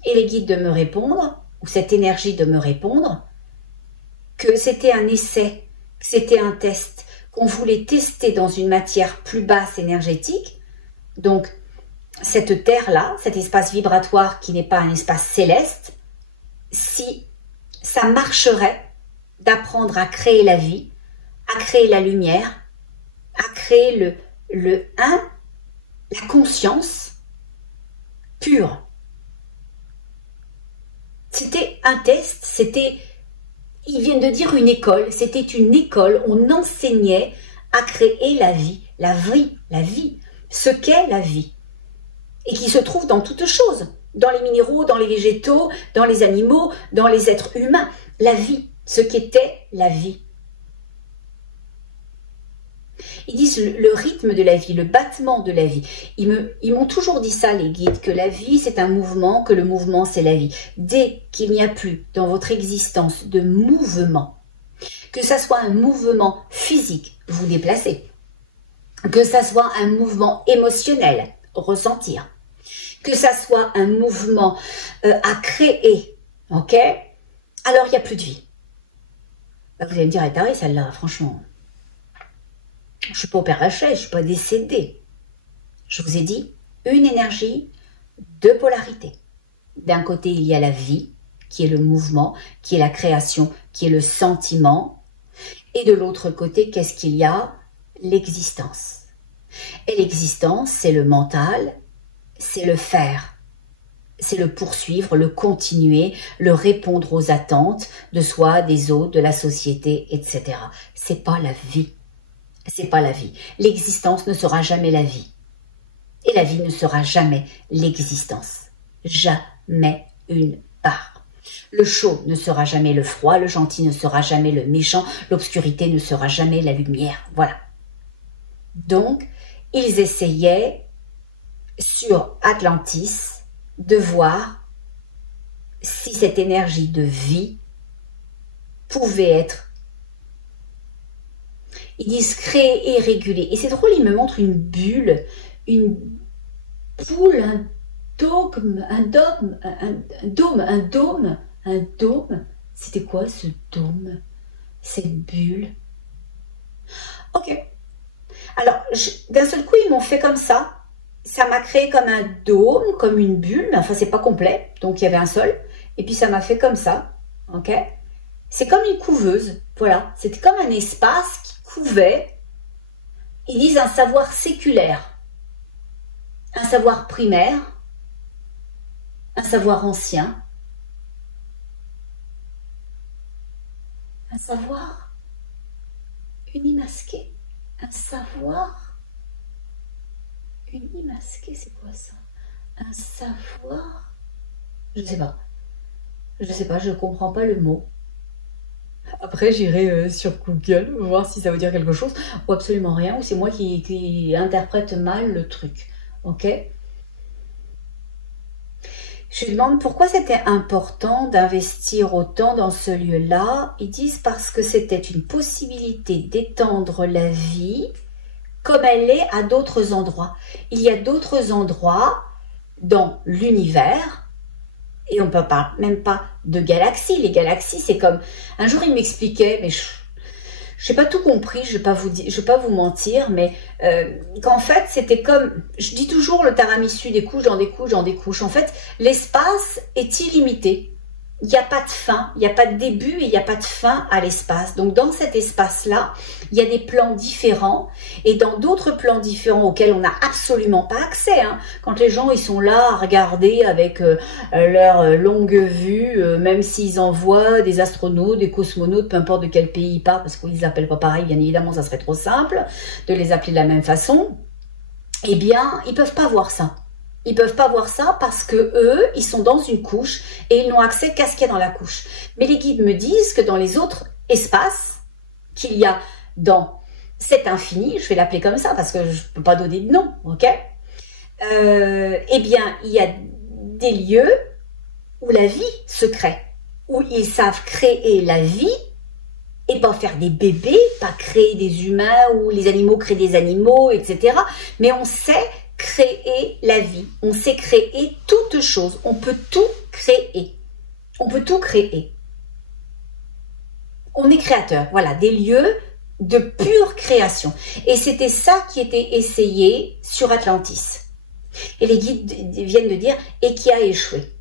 Et les guides de me répondre, ou cette énergie de me répondre, que c'était un essai, que c'était un test, qu'on voulait tester dans une matière plus basse énergétique. Donc, cette terre-là, cet espace vibratoire qui n'est pas un espace céleste, si ça marcherait d'apprendre à créer la vie, à créer la lumière, à créer la conscience pure. C'était un test, ils viennent de dire une école, c'était une école, on enseignait à créer la vie, ce qu'est la vie, et qui se trouve dans toutes choses, dans les minéraux, dans les végétaux, dans les animaux, dans les êtres humains, la vie, ce qu'était la vie. Ils disent le rythme de la vie, le battement de la vie. Ils m'ont toujours dit ça, les guides, que la vie c'est un mouvement, que le mouvement c'est la vie. Dès qu'il n'y a plus dans votre existence de mouvement, que ça soit un mouvement physique, vous déplacez, que ça soit un mouvement émotionnel, ressentir, que ça soit un mouvement à créer, ok? Alors il n'y a plus de vie. Bah, vous allez me dire, ah oui, celle-là, franchement... Je ne suis pas au Père Lachaise, je ne suis pas décédée. Je vous ai dit, une énergie, deux polarités. D'un côté, il y a la vie, qui est le mouvement, qui est la création, qui est le sentiment. Et de l'autre côté, qu'est-ce qu'il y a? L'existence. Et l'existence, c'est le mental, c'est le faire. C'est le poursuivre, le continuer, le répondre aux attentes de soi, des autres, de la société, etc. C'est pas la vie. C'est pas la vie. L'existence ne sera jamais la vie. Et la vie ne sera jamais l'existence. Jamais une part. Le chaud ne sera jamais le froid, le gentil ne sera jamais le méchant, l'obscurité ne sera jamais la lumière. Voilà. Donc, ils essayaient sur Atlantis de voir si cette énergie de vie pouvait être. Ils disent créer et réguler. Et c'est drôle, ils me montrent une bulle, une boule, un dôme, C'était quoi ce dôme? Cette bulle? Ok. Alors, d'un seul coup, ils m'ont fait comme ça. Ça m'a créé comme un dôme, comme une bulle, mais enfin, c'est pas complet. Donc, il y avait un sol. Et puis, ça m'a fait comme ça. Ok? C'est comme une couveuse. Voilà. C'était comme un espace qui couvait. Ils disent un savoir séculaire. Un savoir primaire. Un savoir ancien. Un savoir unimasqué. Un savoir unimasqué, c'est quoi ça? Un savoir? Je sais pas. Je sais pas, je comprends pas le mot. Après, j'irai sur Google voir si ça veut dire quelque chose ou absolument rien, ou c'est moi qui interprète mal le truc. Ok? Je lui demande pourquoi c'était important d'investir autant dans ce lieu-là. Ils disent parce que c'était une possibilité d'étendre la vie comme elle est à d'autres endroits. Il y a d'autres endroits dans l'univers, et on ne peut même pas de galaxies. Les galaxies, c'est comme... Un jour, il m'expliquait, mais je n'ai pas tout compris, je ne vais pas vous mentir, mais qu'en fait, c'était comme... Je dis toujours le tiramisu, des couches dans des couches dans des couches. En fait, l'espace est illimité. Il n'y a pas de fin, il n'y a pas de début et il n'y a pas de fin à l'espace. Donc dans cet espace-là, il y a des plans différents et dans d'autres plans différents auxquels on n'a absolument pas accès. Hein. Quand les gens ils sont là à regarder avec leur longue vue, même s'ils envoient des astronautes, des cosmonautes, peu importe de quel pays ils partent, parce qu'ils ne l'appellent pas pareil, bien évidemment ça serait trop simple de les appeler de la même façon, eh bien ils ne peuvent pas voir ça. Ils ne peuvent pas voir ça parce que eux, ils sont dans une couche et ils n'ont accès qu'à ce qu'il y a dans la couche. Mais les guides me disent que dans les autres espaces qu'il y a dans cet infini, je vais l'appeler comme ça parce que je ne peux pas donner de nom, ok? Eh bien, il y a des lieux où la vie se crée, où ils savent créer la vie et pas faire des bébés, pas créer des humains où les animaux créent des animaux, etc. Mais on sait créer la vie, on sait créer toute chose, on peut tout créer, on peut tout créer. On est créateur, voilà, des lieux de pure création. Et c'était ça qui était essayé sur Atlantis. Et les guides viennent de dire, et qui a échoué.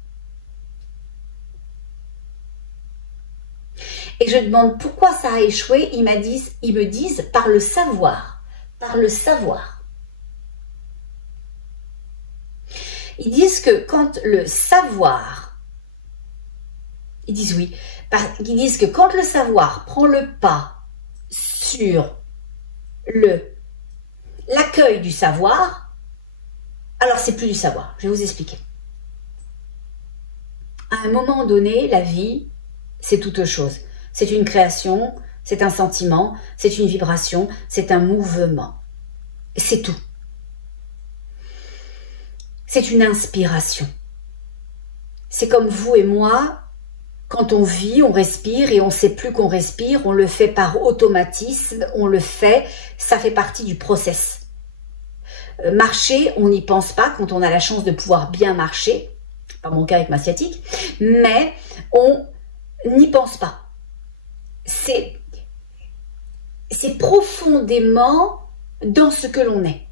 Et je demande pourquoi ça a échoué, ils me disent par le savoir, par le savoir. Ils disent que quand le savoir, ils disent oui, ils disent que quand le savoir prend le pas sur l'accueil du savoir, alors c'est plus du savoir. Je vais vous expliquer. À un moment donné, la vie, c'est toute chose. C'est une création, c'est un sentiment, c'est une vibration, c'est un mouvement. C'est tout. C'est une inspiration. C'est comme vous et moi, quand on vit, on respire et on ne sait plus qu'on respire, on le fait par automatisme, on le fait, ça fait partie du process. Marcher, on n'y pense pas quand on a la chance de pouvoir bien marcher, pas mon cas avec ma sciatique, mais on n'y pense pas. C'est profondément dans ce que l'on est.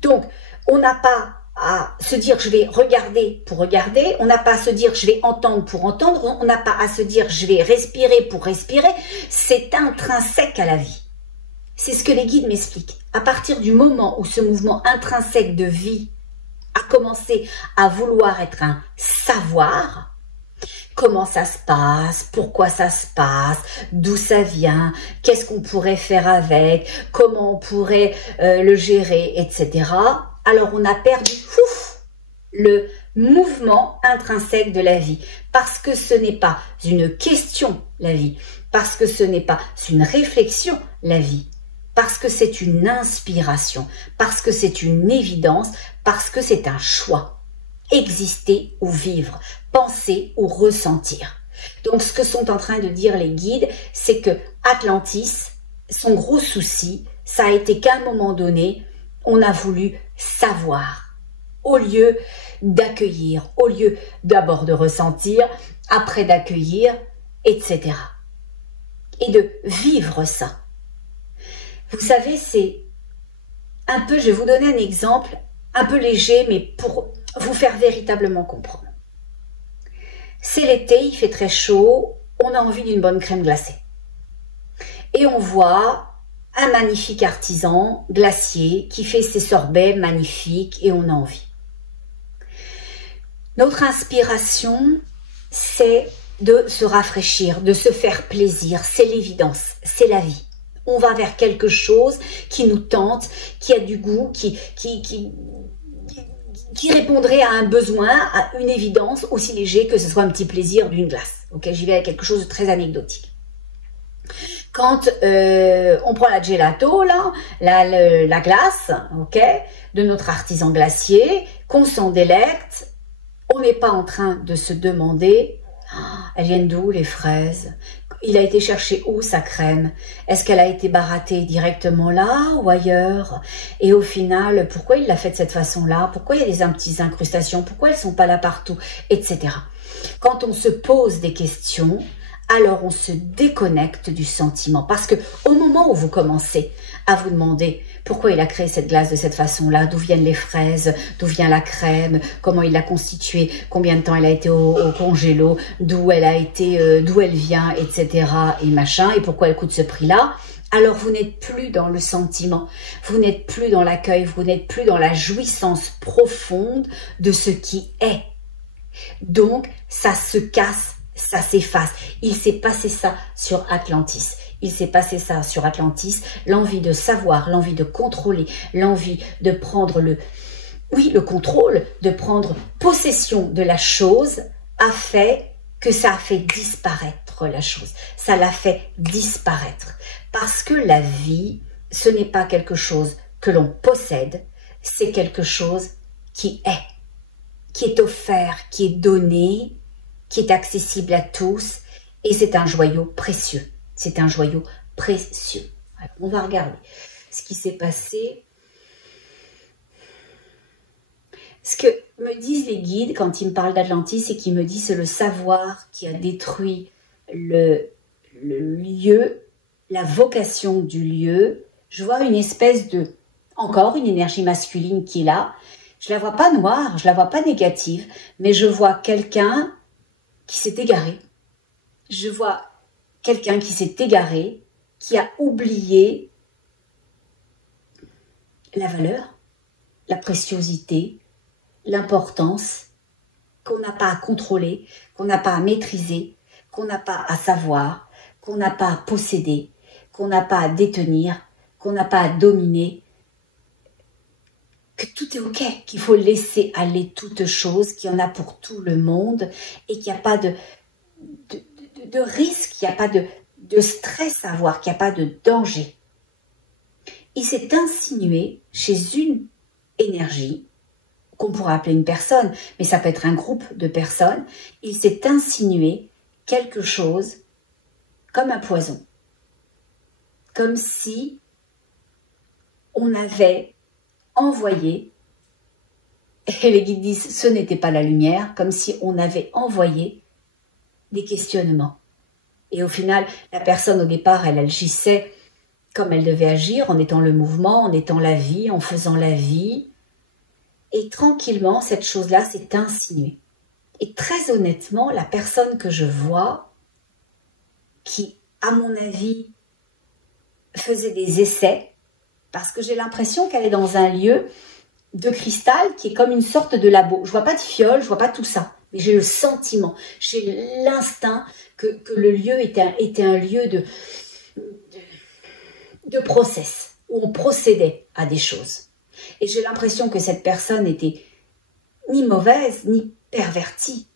Donc, on n'a pas à se dire je vais regarder pour regarder, on n'a pas à se dire je vais entendre pour entendre, on n'a pas à se dire je vais respirer pour respirer, c'est intrinsèque à la vie. C'est ce que les guides m'expliquent. À partir du moment où ce mouvement intrinsèque de vie a commencé à vouloir être un savoir, comment ça se passe, pourquoi ça se passe, d'où ça vient, qu'est-ce qu'on pourrait faire avec, comment on pourrait le gérer, etc. Alors on a perdu le mouvement intrinsèque de la vie, parce que ce n'est pas une question, la vie, parce que ce n'est pas une réflexion, la vie, parce que c'est une inspiration, parce que c'est une évidence, parce que c'est un choix. Exister ou vivre, penser ou ressentir. Donc ce que sont en train de dire les guides, c'est que Atlantis, son gros souci, ça a été qu'à un moment donné, on a voulu savoir, au lieu d'accueillir, au lieu d'abord de ressentir, après d'accueillir etc. Et de vivre ça. Vous savez, c'est un peu, je vais vous donner un exemple un peu léger, mais pour vous faire véritablement comprendre. C'est l'été, il fait très chaud, on a envie d'une bonne crème glacée. Et on voit un magnifique artisan glacier qui fait ses sorbets magnifiques et on a envie. Notre inspiration, c'est de se rafraîchir, de se faire plaisir, c'est l'évidence, c'est la vie. On va vers quelque chose qui nous tente, qui a du goût, qui répondrait à un besoin, à une évidence aussi léger que ce soit un petit plaisir d'une glace. Ok, j'y vais avec quelque chose de très anecdotique. Quand on prend la gelato, là, la glace, ok, de notre artisan glacier, qu'on s'en délecte, on n'est pas en train de se demander, elles viennent d'où les fraises? Il a été chercher où sa crème? Est-ce qu'elle a été baratée directement là ou ailleurs? Et au final, pourquoi il l'a fait de cette façon-là? Pourquoi il y a des petites incrustations? Pourquoi elles ne sont pas là partout? Etc. Quand on se pose des questions, alors on se déconnecte du sentiment. Parce que au moment où vous commencez à vous demander pourquoi il a créé cette glace de cette façon-là, d'où viennent les fraises, d'où vient la crème, comment il l'a constituée, combien de temps elle a été au congélo, d'où elle a été, d'où elle vient, etc. et machin, et pourquoi elle coûte ce prix-là, alors vous n'êtes plus dans le sentiment, vous n'êtes plus dans l'accueil, vous n'êtes plus dans la jouissance profonde de ce qui est. Donc, ça se casse, ça s'efface. Il s'est passé ça sur Atlantis. Il s'est passé ça sur Atlantis. L'envie de savoir, l'envie de contrôler, l'envie de prendre le contrôle, de prendre possession de la chose a fait que ça a fait disparaître la chose. Ça l'a fait disparaître. Parce que la vie, ce n'est pas quelque chose que l'on possède, c'est quelque chose qui est offert, qui est donné, qui est accessible à tous, et c'est un joyau précieux. C'est un joyau précieux. Alors, on va regarder ce qui s'est passé. Ce que me disent les guides quand ils me parlent d'Atlantis, c'est qu'ils me disent c'est le savoir qui a détruit le lieu, la vocation du lieu. Je vois une espèce de, encore une énergie masculine qui est là. Je la vois pas noire, je la vois pas négative, mais je vois quelqu'un qui s'est égaré. Je vois quelqu'un qui s'est égaré, qui a oublié la valeur, la préciosité, l'importance, qu'on n'a pas à contrôler, qu'on n'a pas à maîtriser, qu'on n'a pas à savoir, qu'on n'a pas à posséder, qu'on n'a pas à détenir, qu'on n'a pas à dominer, que tout est ok, qu'il faut laisser aller toute chose, qu'il y en a pour tout le monde et qu'il n'y a pas de risque, qu'il n'y a pas de stress à avoir, qu'il n'y a pas de danger. Il s'est insinué chez une énergie, qu'on pourrait appeler une personne, mais ça peut être un groupe de personnes, il s'est insinué quelque chose comme un poison. Comme si on avait envoyé, et les guides disent ce n'était pas la lumière, comme si on avait envoyé des questionnements. Et au final, la personne au départ, elle agissait comme elle devait agir, en étant le mouvement, en étant la vie, en faisant la vie. Et tranquillement, cette chose-là s'est insinuée. Et très honnêtement, la personne que je vois, qui, à mon avis, faisait des essais, parce que j'ai l'impression qu'elle est dans un lieu de cristal qui est comme une sorte de labo. Je vois pas de fiole, je vois pas tout ça, mais j'ai le sentiment, j'ai l'instinct que le lieu était un lieu de process, où on procédait à des choses. Et j'ai l'impression que cette personne était ni mauvaise, ni pervertie.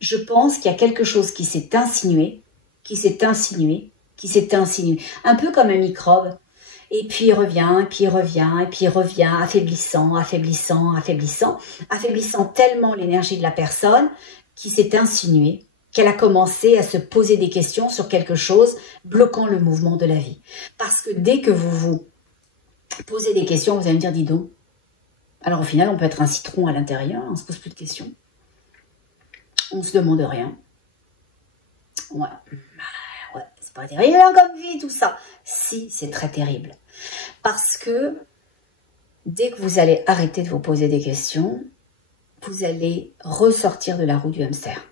Je pense qu'il y a quelque chose qui s'est insinué, qui s'est insinué, qui s'est insinué. Un peu comme un microbe. Et puis il revient, et puis il revient, et puis il revient, affaiblissant, affaiblissant, affaiblissant, affaiblissant tellement l'énergie de la personne qui s'est insinuée, qu'elle a commencé à se poser des questions sur quelque chose, bloquant le mouvement de la vie. Parce que dès que vous vous posez des questions, vous allez me dire, dis donc, alors au final, on peut être un citron à l'intérieur, on ne se pose plus de questions. On ne se demande rien. Ouais. c'est pas terrible hein, comme vie, tout ça. Si, c'est très terrible. Parce que dès que vous allez arrêter de vous poser des questions, vous allez ressortir de la roue du hamster.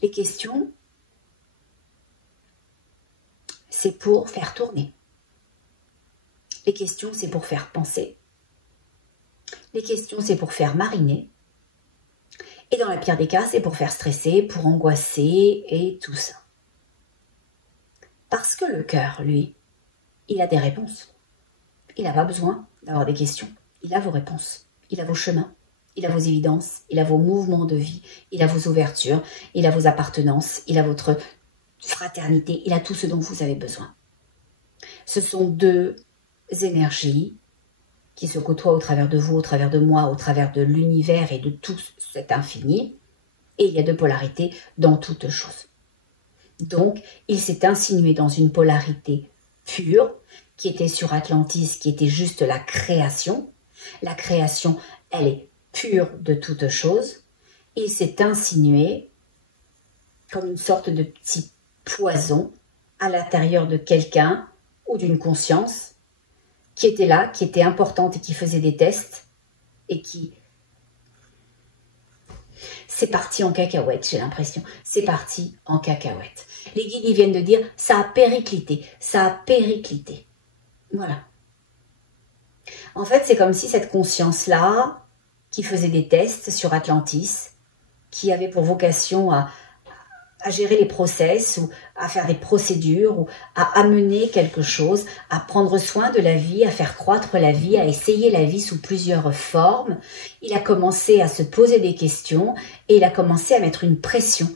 Les questions, c'est pour faire tourner. Les questions, c'est pour faire penser. Les questions, c'est pour faire mariner. Et dans la pire des cas, c'est pour faire stresser, pour angoisser et tout ça. Parce que le cœur, lui, il a des réponses. Il n'a pas besoin d'avoir des questions. Il a vos réponses. Il a vos chemins. Il a vos évidences. Il a vos mouvements de vie. Il a vos ouvertures. Il a vos appartenances. Il a votre fraternité. Il a tout ce dont vous avez besoin. Ce sont deux énergies qui se côtoient au travers de vous, au travers de moi, au travers de l'univers et de tout cet infini. Et il y a deux polarités dans toute chose. Donc, il s'est insinué dans une polarité pure, qui était sur Atlantis, qui était juste la création. La création, elle est pure de toute chose. Il s'est insinué comme une sorte de petit poison à l'intérieur de quelqu'un ou d'une conscience qui était là, qui était importante et qui faisait des tests et qui... C'est parti en cacahuète, j'ai l'impression. C'est parti en cacahuète. Les guides, ils viennent de dire, ça a périclité, ça a périclité. Voilà. En fait, c'est comme si cette conscience-là, qui faisait des tests sur Atlantis, qui avait pour vocation à gérer les process, ou à faire des procédures, ou à amener quelque chose, à prendre soin de la vie, à faire croître la vie, à essayer la vie sous plusieurs formes. Il a commencé à se poser des questions et il a commencé à mettre une pression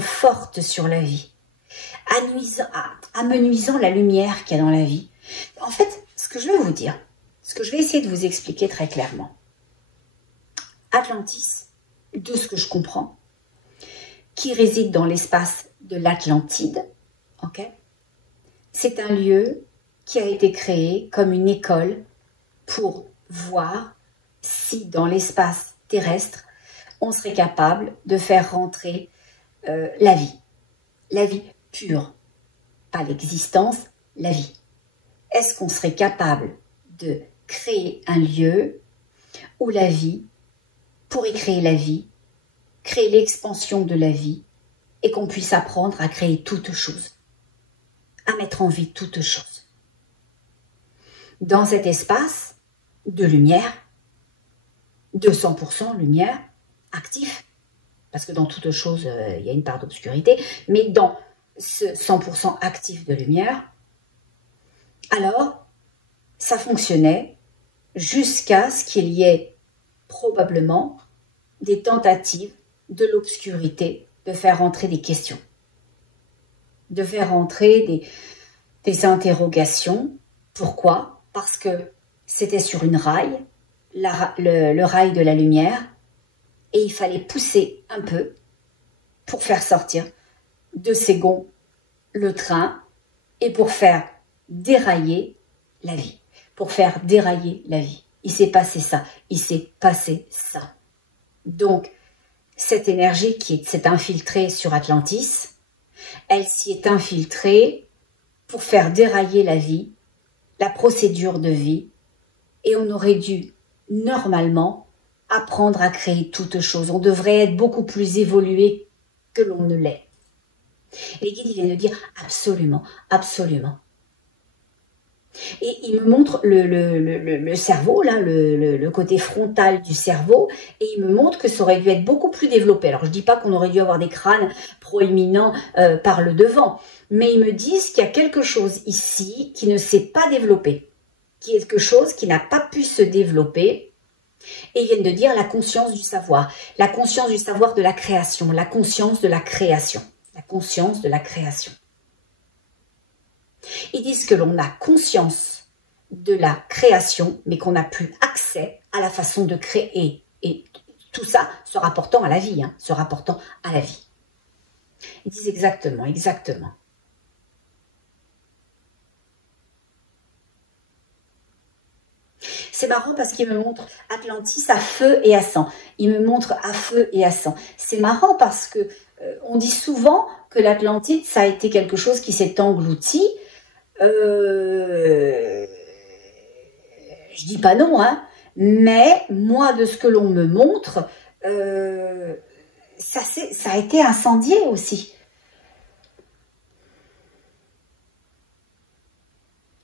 forte sur la vie, amenuisant la lumière qu'il y a dans la vie. En fait, ce que je vais vous dire, ce que je vais essayer de vous expliquer très clairement, Atlantis, de ce que je comprends, qui réside dans l'espace de l'Atlantide, ok? C'est un lieu qui a été créé comme une école pour voir si dans l'espace terrestre, on serait capable de faire rentrer la vie pure, pas l'existence, la vie. Est-ce qu'on serait capable de créer un lieu où la vie pourrait créer la vie, créer l'expansion de la vie et qu'on puisse apprendre à créer toute chose, à mettre en vie toute chose. Dans cet espace de lumière, de 100% lumière, actif, parce que dans toute chose, il y a une part d'obscurité, mais dans ce 100% actif de lumière, alors, ça fonctionnait jusqu'à ce qu'il y ait probablement des tentatives de l'obscurité de faire entrer des questions, de faire entrer des interrogations. Pourquoi? Parce que c'était sur une rail, le rail de la lumière, et il fallait pousser un peu pour faire sortir de ses gonds le train et pour faire dérailler la vie. Pour faire dérailler la vie. Il s'est passé ça. Il s'est passé ça. Donc, cette énergie qui s'est infiltrée sur Atlantis, elle s'y est infiltrée pour faire dérailler la vie, la procédure de vie, et on aurait dû, normalement, apprendre à créer toute chose. On devrait être beaucoup plus évolué que l'on ne l'est. Les guides viennent de dire absolument, absolument. Et il me montre le cerveau, là, le côté frontal du cerveau, et il me montre que ça aurait dû être beaucoup plus développé. Alors, je dis pas qu'on aurait dû avoir des crânes proéminents par le devant, mais ils me disent qu'il y a quelque chose ici qui ne s'est pas développé, quelque chose qui n'a pas pu se développer, et ils viennent de dire la conscience du savoir de la création, la conscience de la création, la conscience de la création. Ils disent que l'on a conscience de la création, mais qu'on n'a plus accès à la façon de créer. Et tout ça se rapportant à la vie, se rapportant à la vie. Ils disent exactement, exactement. C'est marrant parce qu'il me montre Atlantis à feu et à sang. Il me montre à feu et à sang. C'est marrant parce que on dit souvent que l'Atlantide, ça a été quelque chose qui s'est englouti. Je dis pas non, hein, mais moi, de ce que l'on me montre, ça a été incendié aussi.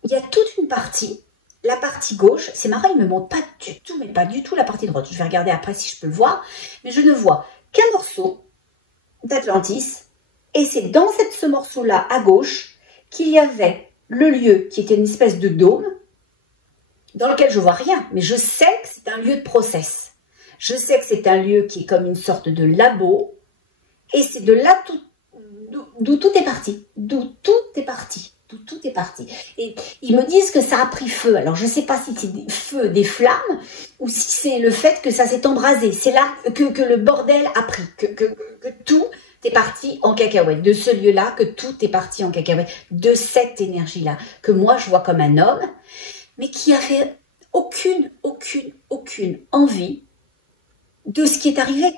Il y a toute une partie, la partie gauche, c'est marrant, il ne me montre pas du tout, mais pas du tout la partie droite. Je vais regarder après si je peux le voir, mais je ne vois qu'un morceau d'Atlantis, et c'est dans ce morceau-là, à gauche, qu'il y avait le lieu qui était une espèce de dôme, dans lequel je vois rien, mais je sais que c'est un lieu de process. Je sais que c'est un lieu qui est comme une sorte de labo, et c'est de là d'où tout est parti, d'où tout est parti. Tout est parti. Et ils me disent que ça a pris feu. Alors, je ne sais pas si c'est des feux, des flammes, ou si c'est le fait que ça s'est embrasé. C'est là que le bordel a pris, que tout est parti en cacahuète. De ce lieu-là, que tout est parti en cacahuète. De cette énergie-là, que moi, je vois comme un homme, mais qui avait aucune envie de ce qui est arrivé.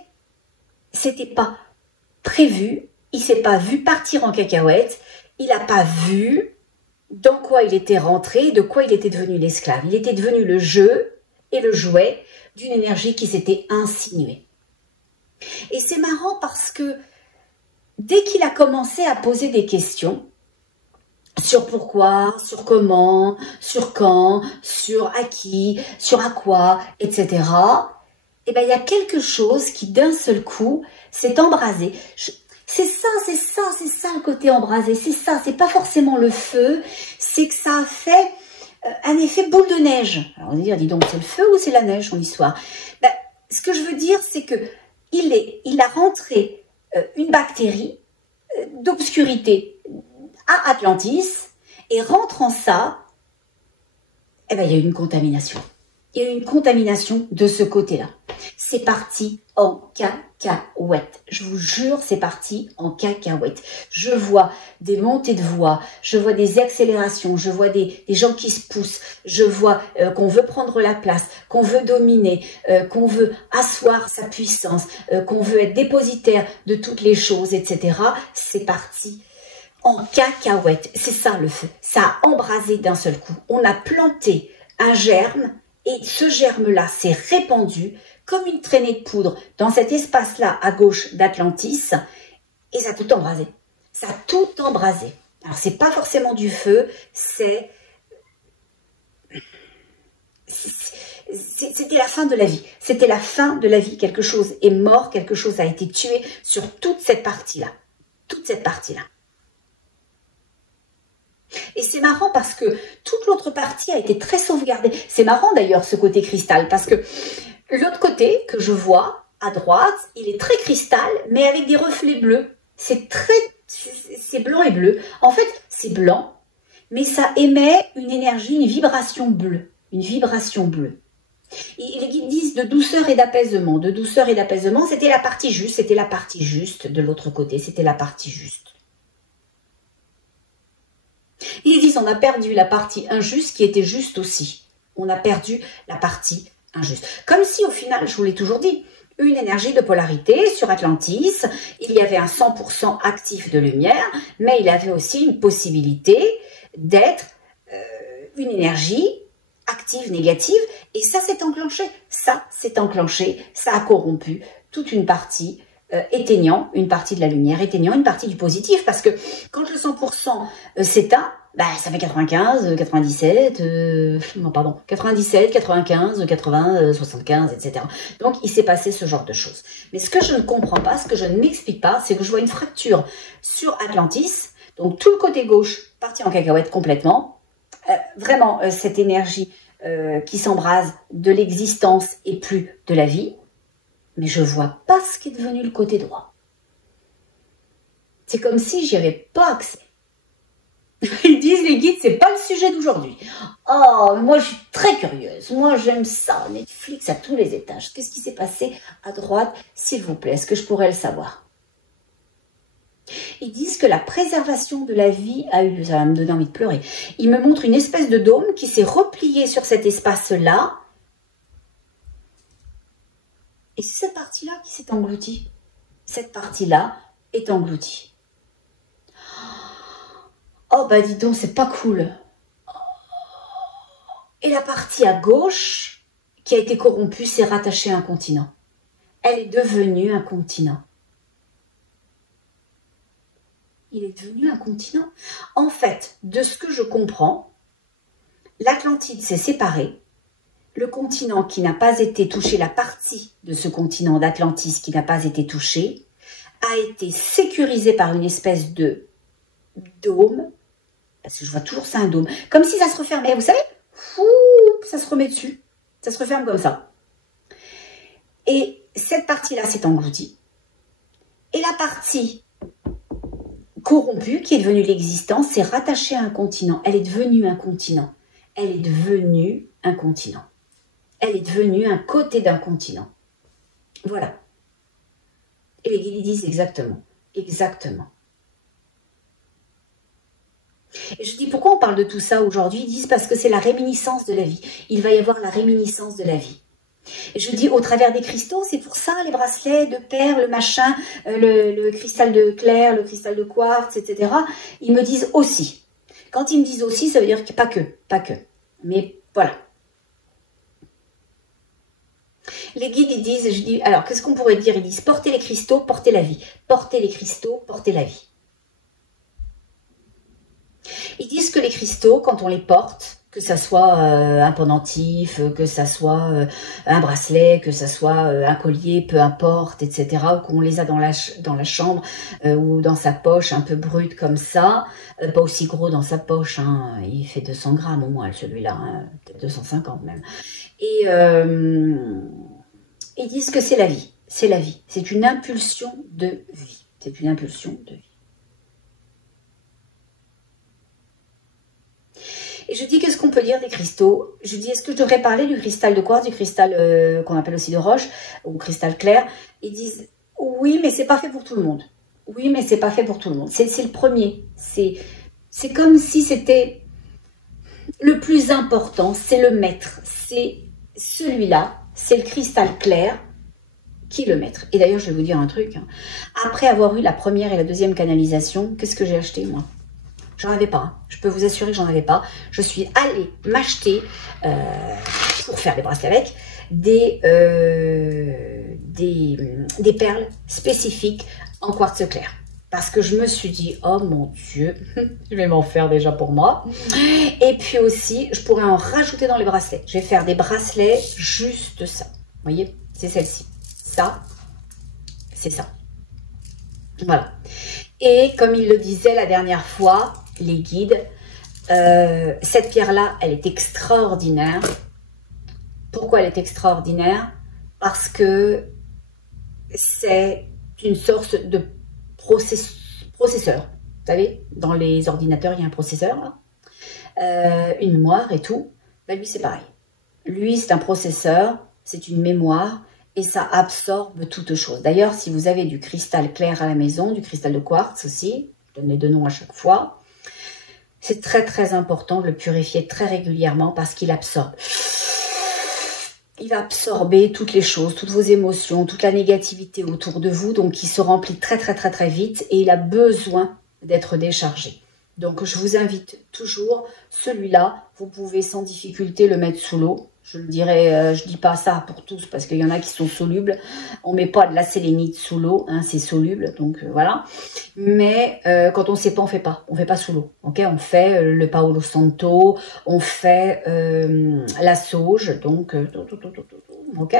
C'était pas prévu. Il s'est pas vu partir en cacahuète. Il n'a pas vu dans quoi il était rentré, de quoi il était devenu l'esclave. Il était devenu le jeu et le jouet d'une énergie qui s'était insinuée. Et c'est marrant parce que dès qu'il a commencé à poser des questions sur pourquoi, sur comment, sur quand, sur à qui, sur à quoi, etc., eh ben, il y a quelque chose qui d'un seul coup s'est embrasé. C'est ça le côté embrasé, c'est ça, c'est pas forcément le feu, c'est que ça a fait un effet boule de neige. Alors on va dire, dis donc, c'est le feu ou c'est la neige en histoire? Ben, ce que je veux dire, c'est que il a rentré une bactérie d'obscurité à Atlantis, et rentrant ça, eh ben, il y a eu une contamination. Il y a eu une contamination de ce côté-là. C'est parti en cacahuète. Je vous jure, c'est parti en cacahuète. Je vois des montées de voix, je vois des accélérations, je vois des gens qui se poussent, je vois qu'on veut prendre la place, qu'on veut dominer, qu'on veut asseoir sa puissance, qu'on veut être dépositaire de toutes les choses, etc. C'est parti en cacahuète. C'est ça le feu. Ça a embrasé d'un seul coup. On a planté un germe, et ce germe-là s'est répandu comme une traînée de poudre dans cet espace-là à gauche d'Atlantis, et ça a tout embrasé. Ça a tout embrasé. Alors, c'est pas forcément du feu, c'était la fin de la vie. C'était la fin de la vie. Quelque chose est mort, quelque chose a été tué sur toute cette partie-là. Toute cette partie-là. Et c'est marrant parce que toute l'autre partie a été très sauvegardée. C'est marrant d'ailleurs ce côté cristal, parce que l'autre côté que je vois à droite, il est très cristal, mais avec des reflets bleus. C'est blanc et bleu. En fait, c'est blanc, mais ça émet une énergie, une vibration bleue. Une vibration bleue. Et les guides disent de douceur et d'apaisement. De douceur et d'apaisement, c'était la partie juste. C'était la partie juste de l'autre côté. C'était la partie juste. Ils disent on a perdu la partie injuste qui était juste aussi. On a perdu la partie injuste. Comme si au final, je vous l'ai toujours dit, une énergie de polarité sur Atlantis, il y avait un 100% actif de lumière, mais il avait aussi une possibilité d'être une énergie active, négative, et ça s'est enclenché. Ça s'est enclenché, ça a corrompu toute une partie, éteignant une partie de la lumière, éteignant une partie du positif, parce que quand le 100% s'éteint, bah, ça fait 95, 97, non pardon, 97, 95, 80, 75, etc. Donc il s'est passé ce genre de choses. Mais ce que je ne comprends pas, ce que je ne m'explique pas, c'est que je vois une fracture sur Atlantis, donc tout le côté gauche parti en cacahuète complètement, vraiment cette énergie qui s'embrase de l'existence et plus de la vie, mais je vois pas ce qui est devenu le côté droit. C'est comme si j'y avais pas accès. Ils disent les guides, c'est pas le sujet d'aujourd'hui. Oh, moi je suis très curieuse. Moi j'aime ça, Netflix à tous les étages. Qu'est-ce qui s'est passé à droite, s'il vous plaît? Est-ce que je pourrais le savoir? Ils disent que la préservation de la vie a eu lieu. Ça va me donner envie de pleurer. Ils me montrent une espèce de dôme qui s'est replié sur cet espace-là. Et c'est cette partie-là qui s'est engloutie. Cette partie-là est engloutie. Oh bah dis donc, c'est pas cool. Et la partie à gauche, qui a été corrompue, s'est rattachée à un continent. Elle est devenue un continent. Il est devenu un continent. En fait, de ce que je comprends, l'Atlantide s'est séparée. Le continent qui n'a pas été touché, la partie de ce continent d'Atlantis qui n'a pas été touchée, a été sécurisé par une espèce de dôme, parce que je vois toujours ça, un dôme, comme si ça se refermait, vous savez, ça se remet dessus, ça se referme comme ça. Et cette partie-là s'est engloutie, et la partie corrompue, qui est devenue l'existence, s'est rattachée à un continent, elle est devenue un continent, elle est devenue un continent, elle est devenue un côté d'un continent, voilà. Et les guides disent exactement, exactement. Et je dis, pourquoi on parle de tout ça aujourd'hui? Ils disent parce que c'est la réminiscence de la vie. Il va y avoir la réminiscence de la vie. Et je dis, au travers des cristaux, c'est pour ça, les bracelets de perles, le machin, le cristal de clair, le cristal de quartz, etc. Ils me disent aussi. Quand ils me disent aussi, ça veut dire que pas que. Mais voilà. Les guides, ils disent, je dis, alors, qu'est-ce qu'on pourrait dire? Ils disent, portez les cristaux, portez la vie. Portez les cristaux, portez la vie. Ils disent que les cristaux, quand on les porte, que ça soit un pendentif, que ça soit un bracelet, que ça soit un collier, peu importe, etc., ou qu'on les a dans la chambre ou dans sa poche, un peu brute comme ça, pas aussi gros dans sa poche, hein, il fait 200 grammes au moins celui-là, hein, peut-être 250 même. Et ils disent que c'est la vie, c'est une impulsion de vie, c'est une impulsion de vie. Et je dis, qu'est-ce qu'on peut dire des cristaux? Je dis, est-ce que je devrais parler du cristal de quartz, du cristal qu'on appelle aussi de roche, ou cristal clair? Ils disent, oui, mais c'est pas fait pour tout le monde. Oui, mais c'est pas fait pour tout le monde. C'est le premier. C'est comme si c'était le plus important, c'est le maître. C'est celui-là, c'est le cristal clair qui est le maître. Et d'ailleurs, je vais vous dire un truc. Après avoir eu la première et la deuxième canalisation, qu'est-ce que j'ai acheté, moi? J'en avais pas, hein. Je peux vous assurer que j'en avais pas. Je suis allée m'acheter, pour faire des bracelets avec, des perles spécifiques en quartz clair. Parce que je me suis dit, oh mon Dieu, je vais m'en faire déjà pour moi. Et puis aussi, je pourrais en rajouter dans les bracelets. Je vais faire des bracelets juste ça. Vous voyez, c'est celle-ci. Ça, c'est ça. Voilà. Et comme il le disait la dernière fois, les guides, cette pierre-là, elle est extraordinaire. Pourquoi elle est extraordinaire? Parce que c'est une sorte de processeur. Vous savez, dans les ordinateurs, il y a un processeur, là, une mémoire et tout. Ben, lui, c'est pareil. Lui, c'est un processeur, c'est une mémoire, et ça absorbe toute chose. D'ailleurs, si vous avez du cristal clair à la maison, du cristal de quartz aussi, je donne les deux noms à chaque fois, c'est très très important de le purifier très régulièrement parce qu'il absorbe. Il va absorber toutes les choses, toutes vos émotions, toute la négativité autour de vous, donc il se remplit très très très très vite et il a besoin d'être déchargé. Donc je vous invite toujours, celui-là, vous pouvez sans difficulté le mettre sous l'eau. Je le dirais, je dis pas ça pour tous parce qu'il y en a qui sont solubles. On met pas de la sélénite sous l'eau, hein, c'est soluble, donc voilà. Mais quand on sait pas, on fait pas sous l'eau. Ok, on fait le Paolo Santo, on fait la sauge, donc ok.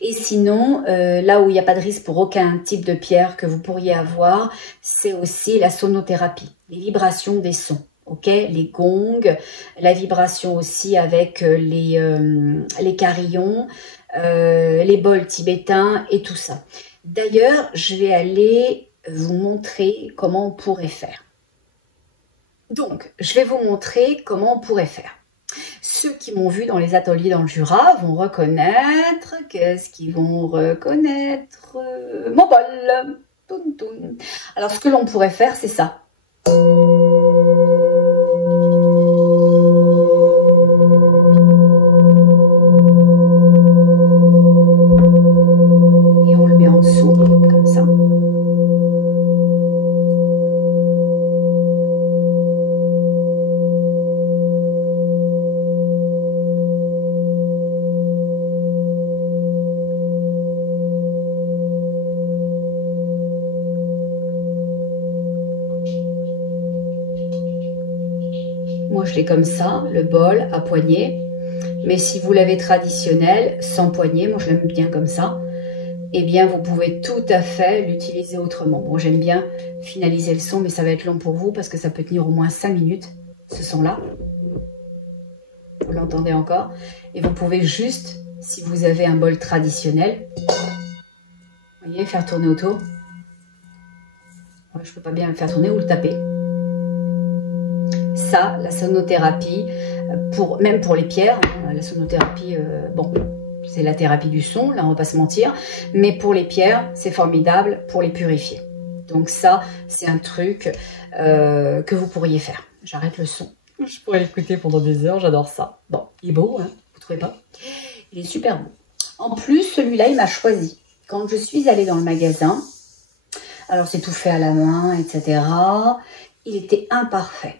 Et sinon, là où il n'y a pas de risque pour aucun type de pierre que vous pourriez avoir, c'est aussi la sonothérapie, les vibrations des sons. Ok, les gongs, la vibration aussi avec les carillons, les bols tibétains et tout ça. D'ailleurs, je vais aller vous montrer comment on pourrait faire. Donc, je vais vous montrer comment on pourrait faire. Ceux qui m'ont vu dans les ateliers dans le Jura vont reconnaître, qu'est-ce qu'ils vont reconnaître? Mon bol, toun toun. Alors, ce que l'on pourrait faire, c'est ça. Comme ça. moi je l'ai comme ça, le bol à poignée. Mais si vous l'avez traditionnel, sans poignée, moi je l'aime bien comme ça, eh bien vous pouvez tout à fait l'utiliser autrement. Bon, j'aime bien finaliser le son, mais ça va être long pour vous parce que ça peut tenir au moins 5 minutes, ce son-là. Vous l'entendez encore? Et vous pouvez juste, si vous avez un bol traditionnel, vous voyez, faire tourner autour. Je ne peux pas bien le faire tourner ou le taper. Ça, la sonothérapie, même pour les pierres, la sonothérapie, bon, c'est la thérapie du son, là on va pas se mentir, mais pour les pierres, c'est formidable pour les purifier. Donc ça, c'est un truc que vous pourriez faire. J'arrête le son. Je pourrais l'écouter pendant des heures, j'adore ça. Bon, il est beau, hein, vous trouvez pas? Il est super beau. En plus, celui-là, il m'a choisi. Quand je suis allée dans le magasin, alors c'est tout fait à la main, etc. Il était imparfait.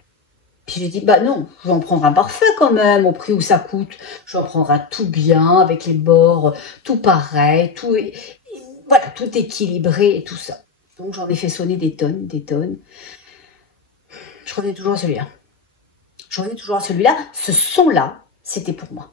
Puis j'ai dit, bah non, je vais en prendre un parfait quand même, au prix où ça coûte. Je vais en prendre un tout bien, avec les bords, tout pareil, tout, voilà, tout équilibré et tout ça. Donc j'en ai fait sonner des tonnes, des tonnes. Je revenais toujours à celui-là. Je revenais toujours à celui-là. Ce son-là, c'était pour moi.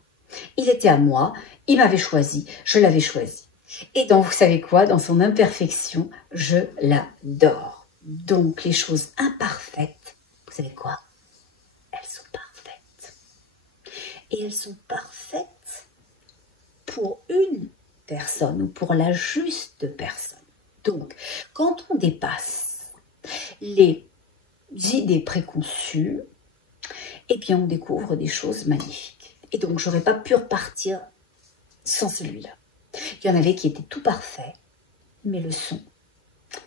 Il était à moi, il m'avait choisi, je l'avais choisi. Et donc, vous savez quoi, dans son imperfection, je l'adore. Donc, les choses imparfaites, vous savez quoi? Elles sont parfaites. Et elles sont parfaites pour une personne ou pour la juste personne. Donc, quand on dépasse les idées préconçues, eh bien, on découvre des choses magnifiques. Et donc, j'aurais pas pu repartir sans celui-là. Il y en avait qui étaient tout parfaits, mais le son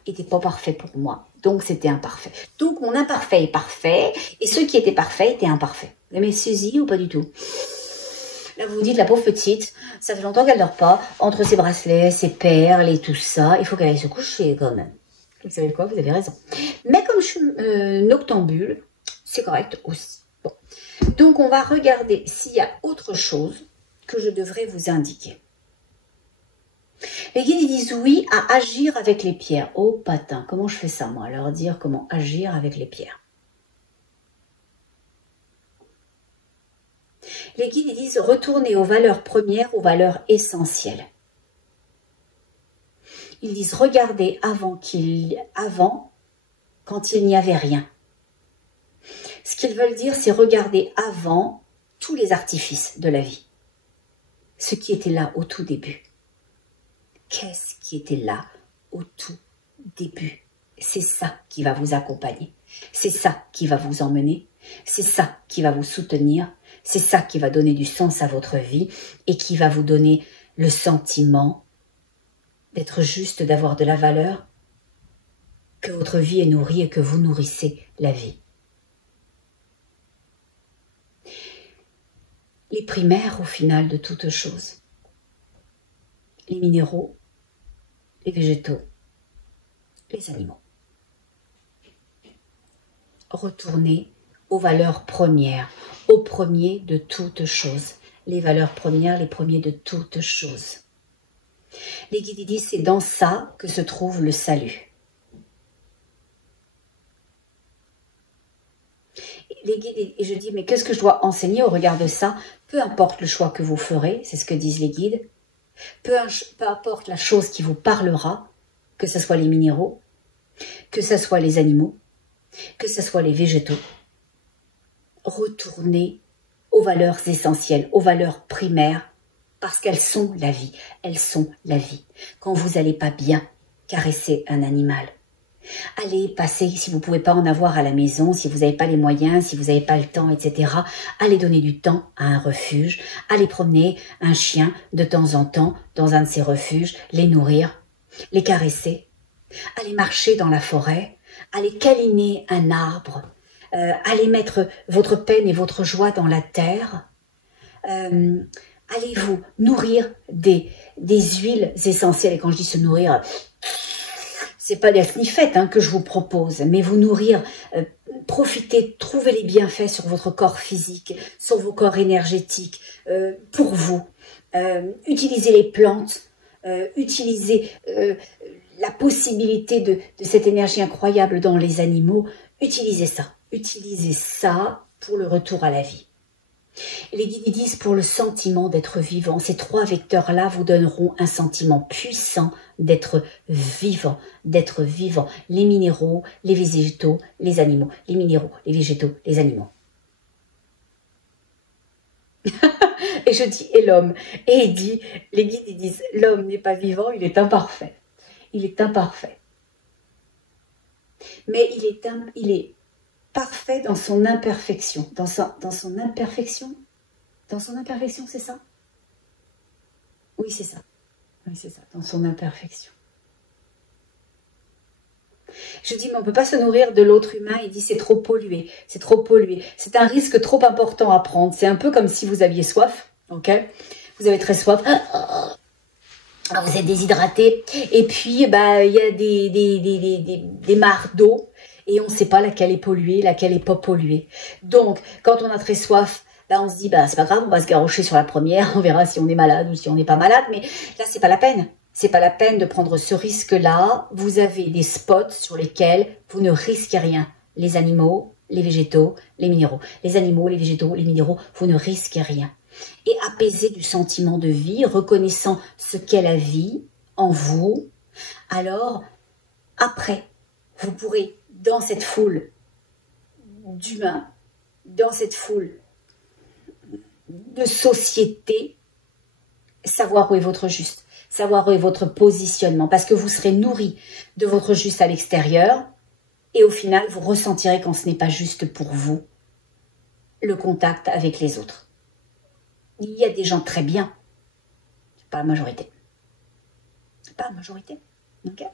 n'était pas parfait pour moi. Donc, c'était imparfait. Donc, mon imparfait est parfait, et ceux qui étaient parfaits étaient imparfaits. Vous avez saisi ou pas du tout? Là, vous vous dites, la pauvre petite, ça fait longtemps qu'elle dort pas, entre ses bracelets, ses perles et tout ça, il faut qu'elle aille se coucher quand même. Vous savez quoi? Vous avez raison. Mais comme je suis noctambule, c'est correct aussi. Bon. Donc, on va regarder s'il y a autre chose que je devrais vous indiquer. Les guides ils disent oui à agir avec les pierres. Oh patin, comment je fais ça moi? Leur dire comment agir avec les pierres. Les guides ils disent retourner aux valeurs premières, aux valeurs essentielles. Ils disent regarder avant, quand il n'y avait rien. Ce qu'ils veulent dire, c'est regarder avant tous les artifices de la vie. Ce qui était là au tout début. Qu'est-ce qui était là au tout début? C'est ça qui va vous accompagner. C'est ça qui va vous emmener. C'est ça qui va vous soutenir. C'est ça qui va donner du sens à votre vie et qui va vous donner le sentiment d'être juste, d'avoir de la valeur, que votre vie est nourrie et que vous nourrissez la vie. Les primaires au final de toute chose. Les minéraux, les végétaux, les animaux. Retournez aux valeurs premières, au premier de toutes choses. Les valeurs premières, les premiers de toutes choses. Les guides disent c'est dans ça que se trouve le salut. Les guides, et je dis mais qu'est-ce que je dois enseigner au regard de ça? Peu importe le choix que vous ferez, c'est ce que disent les guides. Peu importe la chose qui vous parlera, que ce soit les minéraux, que ce soit les animaux, que ce soit les végétaux, retournez aux valeurs essentielles, aux valeurs primaires, parce qu'elles sont la vie. Elles sont la vie. Quand vous n'allez pas bien, caressez un animal. Allez passer, si vous ne pouvez pas en avoir à la maison, si vous n'avez pas les moyens, si vous n'avez pas le temps, etc. Allez donner du temps à un refuge. Allez promener un chien de temps en temps dans un de ces refuges, les nourrir, les caresser. Allez marcher dans la forêt. Allez câliner un arbre. Allez mettre votre peine et votre joie dans la terre. Allez vous nourrir des huiles essentielles. Et quand je dis se nourrir, c'est pas des sniffettes que je vous propose, mais vous nourrir, profitez, trouvez les bienfaits sur votre corps physique, sur vos corps énergétiques, pour vous. Utilisez les plantes, utilisez la possibilité de cette énergie incroyable dans les animaux. Utilisez ça pour le retour à la vie. Les guides disent pour le sentiment d'être vivant, ces 3 vecteurs-là vous donneront un sentiment puissant d'être vivant, d'être vivant. Les minéraux, les végétaux, les animaux. Les minéraux, les végétaux, les animaux. Et je dis, et l'homme. Et il dit, les guides ils disent, l'homme n'est pas vivant, il est imparfait. Il est imparfait. Mais il est parfait dans son imperfection. Dans son imperfection. Dans son imperfection, c'est ça? Oui, c'est ça. Oui, c'est ça, dans son imperfection. Je dis, mais on ne peut pas se nourrir de l'autre humain. Il dit, c'est trop pollué, c'est trop pollué. C'est un risque trop important à prendre. C'est un peu comme si vous aviez soif, ok? Vous avez très soif. Vous êtes déshydraté. Et puis, bah, il y a des mares d'eau. Et on ne sait pas laquelle est polluée, laquelle n'est pas polluée. Donc, quand on a très soif, bah, on se dit, bah, c'est pas grave, on va se garrocher sur la première. On verra si on est malade ou si on n'est pas malade. Mais là, c'est pas la peine. C'est pas la peine de prendre ce risque-là. Vous avez des spots sur lesquels vous ne risquez rien. Les animaux, les végétaux, les minéraux. Les animaux, les végétaux, les minéraux, vous ne risquez rien. Et apaisé du sentiment de vie, reconnaissant ce qu'est la vie en vous, alors, après, vous pourrez, dans cette foule d'humains, dans cette foule de société, savoir où est votre juste. Savoir où est votre positionnement, parce que vous serez nourri de votre juste à l'extérieur, et au final, vous ressentirez quand ce n'est pas juste pour vous, le contact avec les autres. Il y a des gens très bien, c'est pas la majorité. C'est pas la majorité, ok?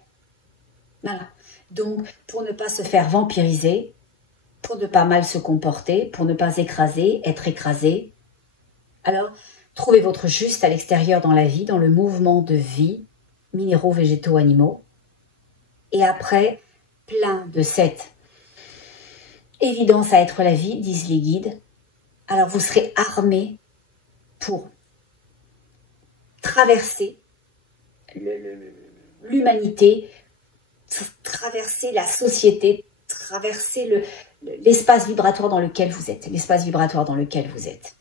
Voilà. Donc, pour ne pas se faire vampiriser, pour ne pas mal se comporter, pour ne pas écraser, être écrasé, alors, trouvez votre juste à l'extérieur dans la vie, dans le mouvement de vie, minéraux, végétaux, animaux. Et après, plein de cette évidence à être la vie, disent les guides, alors vous serez armés pour traverser l'humanité, traverser la société, traverser l'espace vibratoire dans lequel vous êtes, l'espace vibratoire dans lequel vous êtes.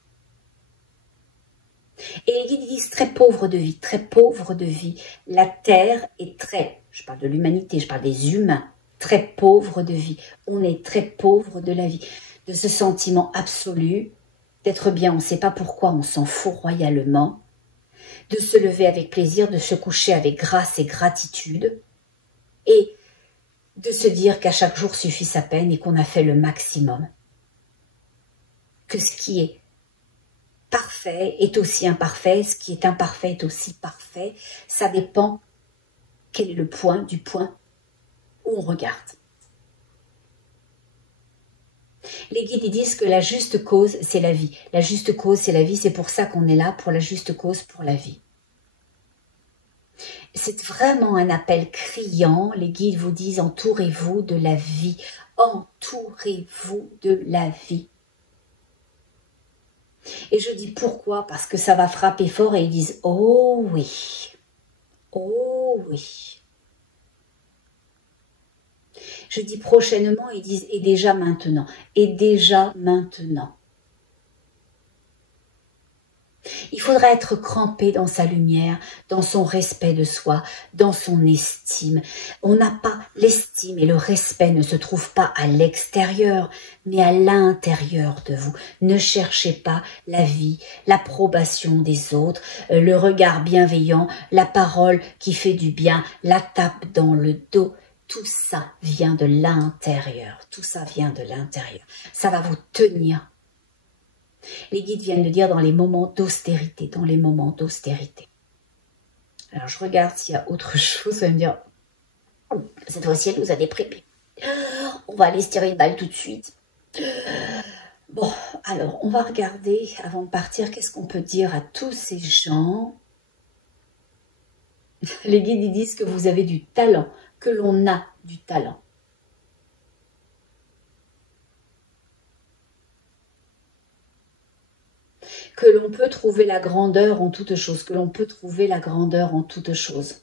Et les guides disent très pauvre de vie, très pauvre de vie. La terre est très, je parle de l'humanité, je parle des humains, très pauvre de vie. On est très pauvre de la vie, de ce sentiment absolu d'être bien, on ne sait pas pourquoi, on s'en fout royalement, de se lever avec plaisir, de se coucher avec grâce et gratitude, et de se dire qu'à chaque jour suffit sa peine et qu'on a fait le maximum. Que ce qui est parfait est aussi imparfait, ce qui est imparfait est aussi parfait. Ça dépend quel est le point du point où on regarde. Les guides disent que la juste cause, c'est la vie. La juste cause, c'est la vie. C'est pour ça qu'on est là, pour la juste cause, pour la vie. C'est vraiment un appel criant. Les guides vous disent, entourez-vous de la vie. Entourez-vous de la vie. Et je dis pourquoi? Parce que ça va frapper fort et ils disent, oh oui, oh oui. Je dis prochainement, ils disent, et déjà maintenant, et déjà maintenant. Il faudra être crampé dans sa lumière, dans son respect de soi, dans son estime. On n'a pas l'estime et le respect ne se trouvent pas à l'extérieur, mais à l'intérieur de vous. Ne cherchez pas la vie, l'approbation des autres, le regard bienveillant, la parole qui fait du bien, la tape dans le dos. Tout ça vient de l'intérieur. Tout ça vient de l'intérieur. Ça va vous tenir. Les guides viennent de dire dans les moments d'austérité, dans les moments d'austérité. Alors je regarde s'il y a autre chose, vous allez me dire, oh, cette fois-ci elle nous a déprimés. On va aller se tirer une balle tout de suite. Bon, alors on va regarder avant de partir, qu'est-ce qu'on peut dire à tous ces gens. Les guides ils disent que vous avez du talent, que l'on a du talent. Que l'on peut trouver la grandeur en toute chose, que l'on peut trouver la grandeur en toute chose.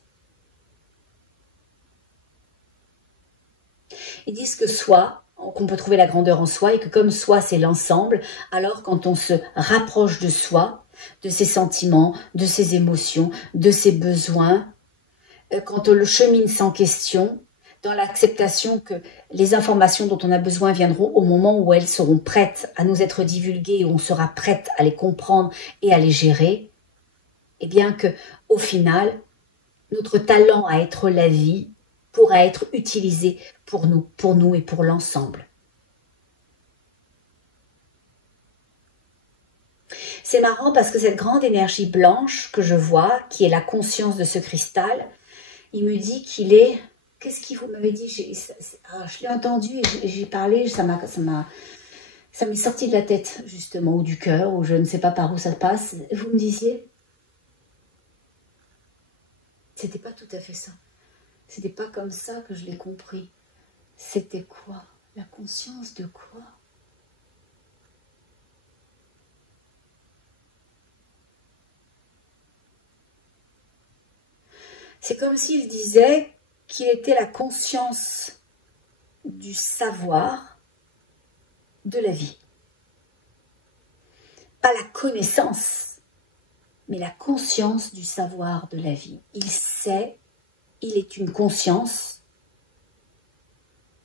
Ils disent que soit qu'on peut trouver la grandeur en soi et que comme soi c'est l'ensemble, alors quand on se rapproche de soi, de ses sentiments, de ses émotions, de ses besoins, quand on le chemine sans question, dans l'acceptation que les informations dont on a besoin viendront au moment où elles seront prêtes à nous être divulguées, où on sera prête à les comprendre et à les gérer, et bien que au final, notre talent à être la vie pourra être utilisé pour nous et pour l'ensemble. C'est marrant parce que cette grande énergie blanche que je vois, qui est la conscience de ce cristal, il me dit qu'il est... Qu'est-ce qu'il vous m'avez dit? Je l'ai entendu et j'ai parlé, ça m'est sorti de la tête, justement, ou du cœur, ou je ne sais pas par où ça passe. Vous me disiez? C'était pas tout à fait ça. C'était pas comme ça que je l'ai compris. C'était quoi? La conscience de quoi? C'est comme s'il disait qu'il était la conscience du savoir de la vie. Pas la connaissance, mais la conscience du savoir de la vie. Il sait, il est une conscience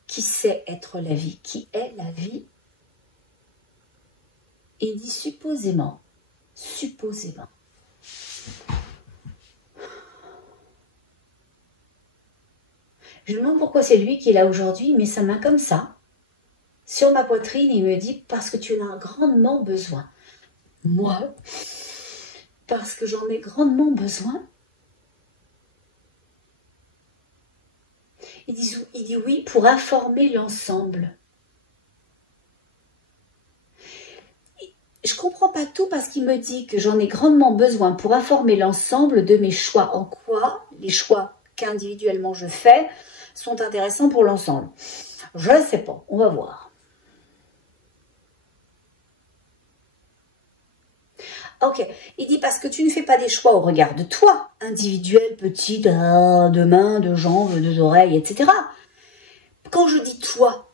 qui sait être la vie, qui est la vie. Et il dit supposément. Je me demande pourquoi c'est lui qui est là aujourd'hui, mais sa main comme ça, sur ma poitrine, il me dit « parce que tu en as grandement besoin ». Moi, parce que j'en ai grandement besoin. Il dit oui pour informer l'ensemble. Je ne comprends pas tout parce qu'il me dit que j'en ai grandement besoin pour informer l'ensemble de mes choix. En quoi les choix qu'individuellement je fais sont intéressants pour l'ensemble. Je ne sais pas, on va voir. Ok, il dit parce que tu ne fais pas des choix au regard de toi, individuel, petit, de mains, de jambes, d'oreilles, etc. Quand je dis toi,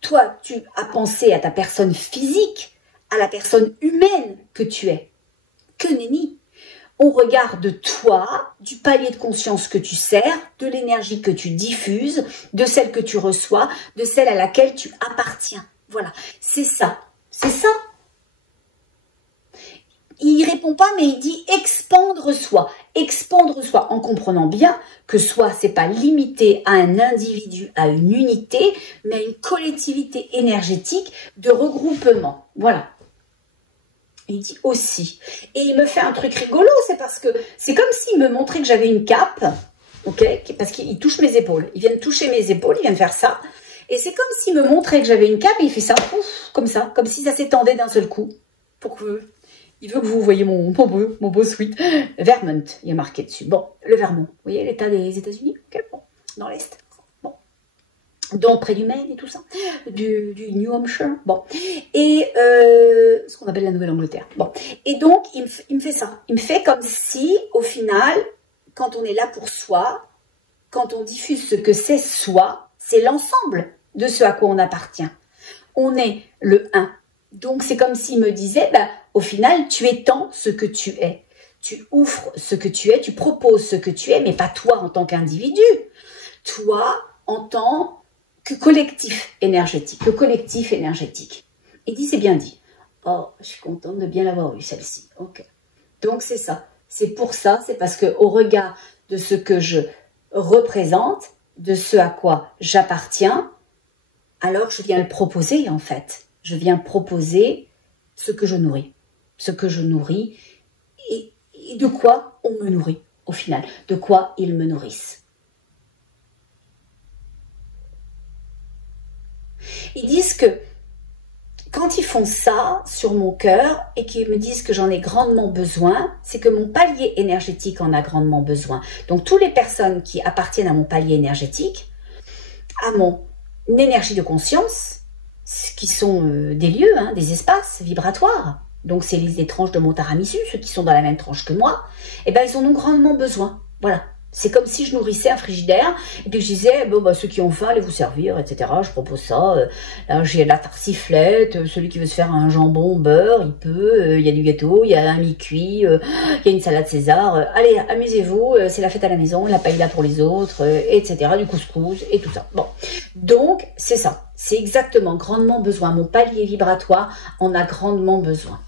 tu as pensé à ta personne physique, à la personne humaine que tu es. Que nenni. On regarde toi, du palier de conscience que tu sers, de l'énergie que tu diffuses, de celle que tu reçois, de celle à laquelle tu appartiens. Voilà, c'est ça. C'est ça. Il répond pas, mais il dit expandre soi. Expandre soi en comprenant bien que soi, c'est pas limité à un individu, à une unité, mais à une collectivité énergétique de regroupement. Voilà. Il dit aussi. Et il me fait un truc rigolo, c'est parce que c'est comme s'il me montrait que j'avais une cape, ok, parce qu'il touche mes épaules. Il vient de toucher mes épaules, il vient de faire ça. Et c'est comme s'il me montrait que j'avais une cape et il fait ça, pouf, comme ça, comme si ça s'étendait d'un seul coup. Pour que... Il veut que vous voyez mon beau sweat. Vermont, il y a marqué dessus. Bon, le Vermont, vous voyez l'état des États-Unis, okay, bon, dans l'Est. Bon. Donc près du Maine et tout ça. Du New Hampshire. Bon. Et ce qu'on appelle la Nouvelle-Angleterre. Bon. Et donc, il me fait ça. Il me fait comme si, au final, quand on est là pour soi, quand on diffuse ce que c'est soi, c'est l'ensemble de ce à quoi on appartient. On est le un. Donc, c'est comme s'il me disait, bah, au final, tu étends ce que tu es. Tu offres ce que tu es, tu proposes ce que tu es, mais pas toi en tant qu'individu. Toi en tant que collectif énergétique. Le collectif énergétique. Il dit, c'est bien dit. Oh, je suis contente de bien l'avoir eu, celle-ci. Ok. Donc, c'est ça. C'est pour ça, c'est parce que au regard de ce que je représente, de ce à quoi j'appartiens, alors je viens le proposer, en fait. Je viens proposer ce que je nourris. Ce que je nourris et de quoi on me nourrit au final. De quoi ils me nourrissent. Ils disent que quand ils font ça sur mon cœur et qu'ils me disent que j'en ai grandement besoin, c'est que mon palier énergétique en a grandement besoin. Donc, toutes les personnes qui appartiennent à mon palier énergétique, à mon énergie de conscience, qui sont des lieux, hein, des espaces vibratoires. Donc, c'est les tranches de mon Taramissu, ceux qui sont dans la même tranche que moi, eh ben, ils en ont grandement besoin. Voilà. C'est comme si je nourrissais un frigidaire et puis que je disais, bon, bah, ceux qui ont faim, allez vous servir, etc. Je propose ça. Là, j'ai la tartiflette, celui qui veut se faire un jambon beurre, il peut. Il y a du gâteau, il y a un mi-cuit, il y a une salade César. Allez, amusez-vous, c'est la fête à la maison, la paella pour les autres, etc. Du couscous et tout ça. Bon, donc c'est ça. C'est exactement grandement besoin. Mon palier vibratoire en a grandement besoin.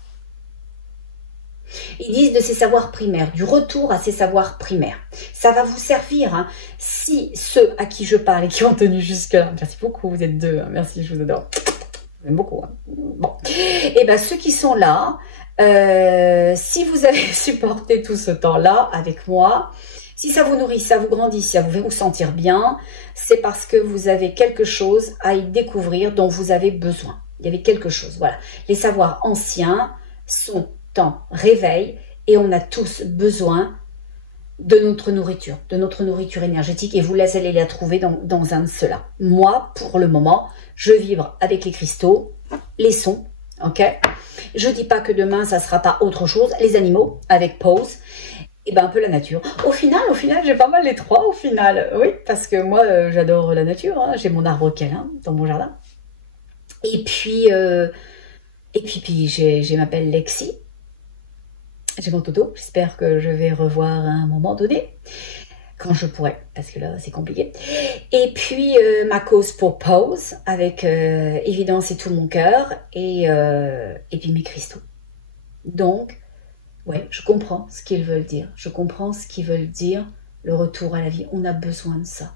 Ils disent de ces savoirs primaires, du retour à ces savoirs primaires. Ça va vous servir, hein, si ceux à qui je parle et qui ont tenu jusque-là, merci beaucoup, vous êtes deux, hein, merci, je vous adore, j'aime beaucoup. Hein. Bon, et bien ceux qui sont là, si vous avez supporté tout ce temps-là avec moi, si ça vous nourrit, ça vous grandit, ça vous fait vous sentir bien, c'est parce que vous avez quelque chose à y découvrir dont vous avez besoin. Il y avait quelque chose, voilà. Les savoirs anciens sont en réveil et on a tous besoin de notre nourriture énergétique et vous allez la trouver dans un de ceux-là. Moi, pour le moment, je vibre avec les cristaux, les sons, ok. Je dis pas que demain, ça sera pas autre chose, les animaux avec pause, et ben un peu la nature. Au final, j'ai pas mal les trois au final, oui, parce que moi, j'adore la nature, hein. J'ai mon arbre câlin dans mon jardin. Et puis j'ai ma belle Lexi. J'ai mon Toto, j'espère que je vais revoir à un moment donné, quand je pourrai, parce que là c'est compliqué. Et puis ma cause pour pause, avec évidence et tout mon cœur, et puis mes cristaux. Donc, ouais, je comprends ce qu'ils veulent dire, je comprends ce qu'ils veulent dire, le retour à la vie, on a besoin de ça.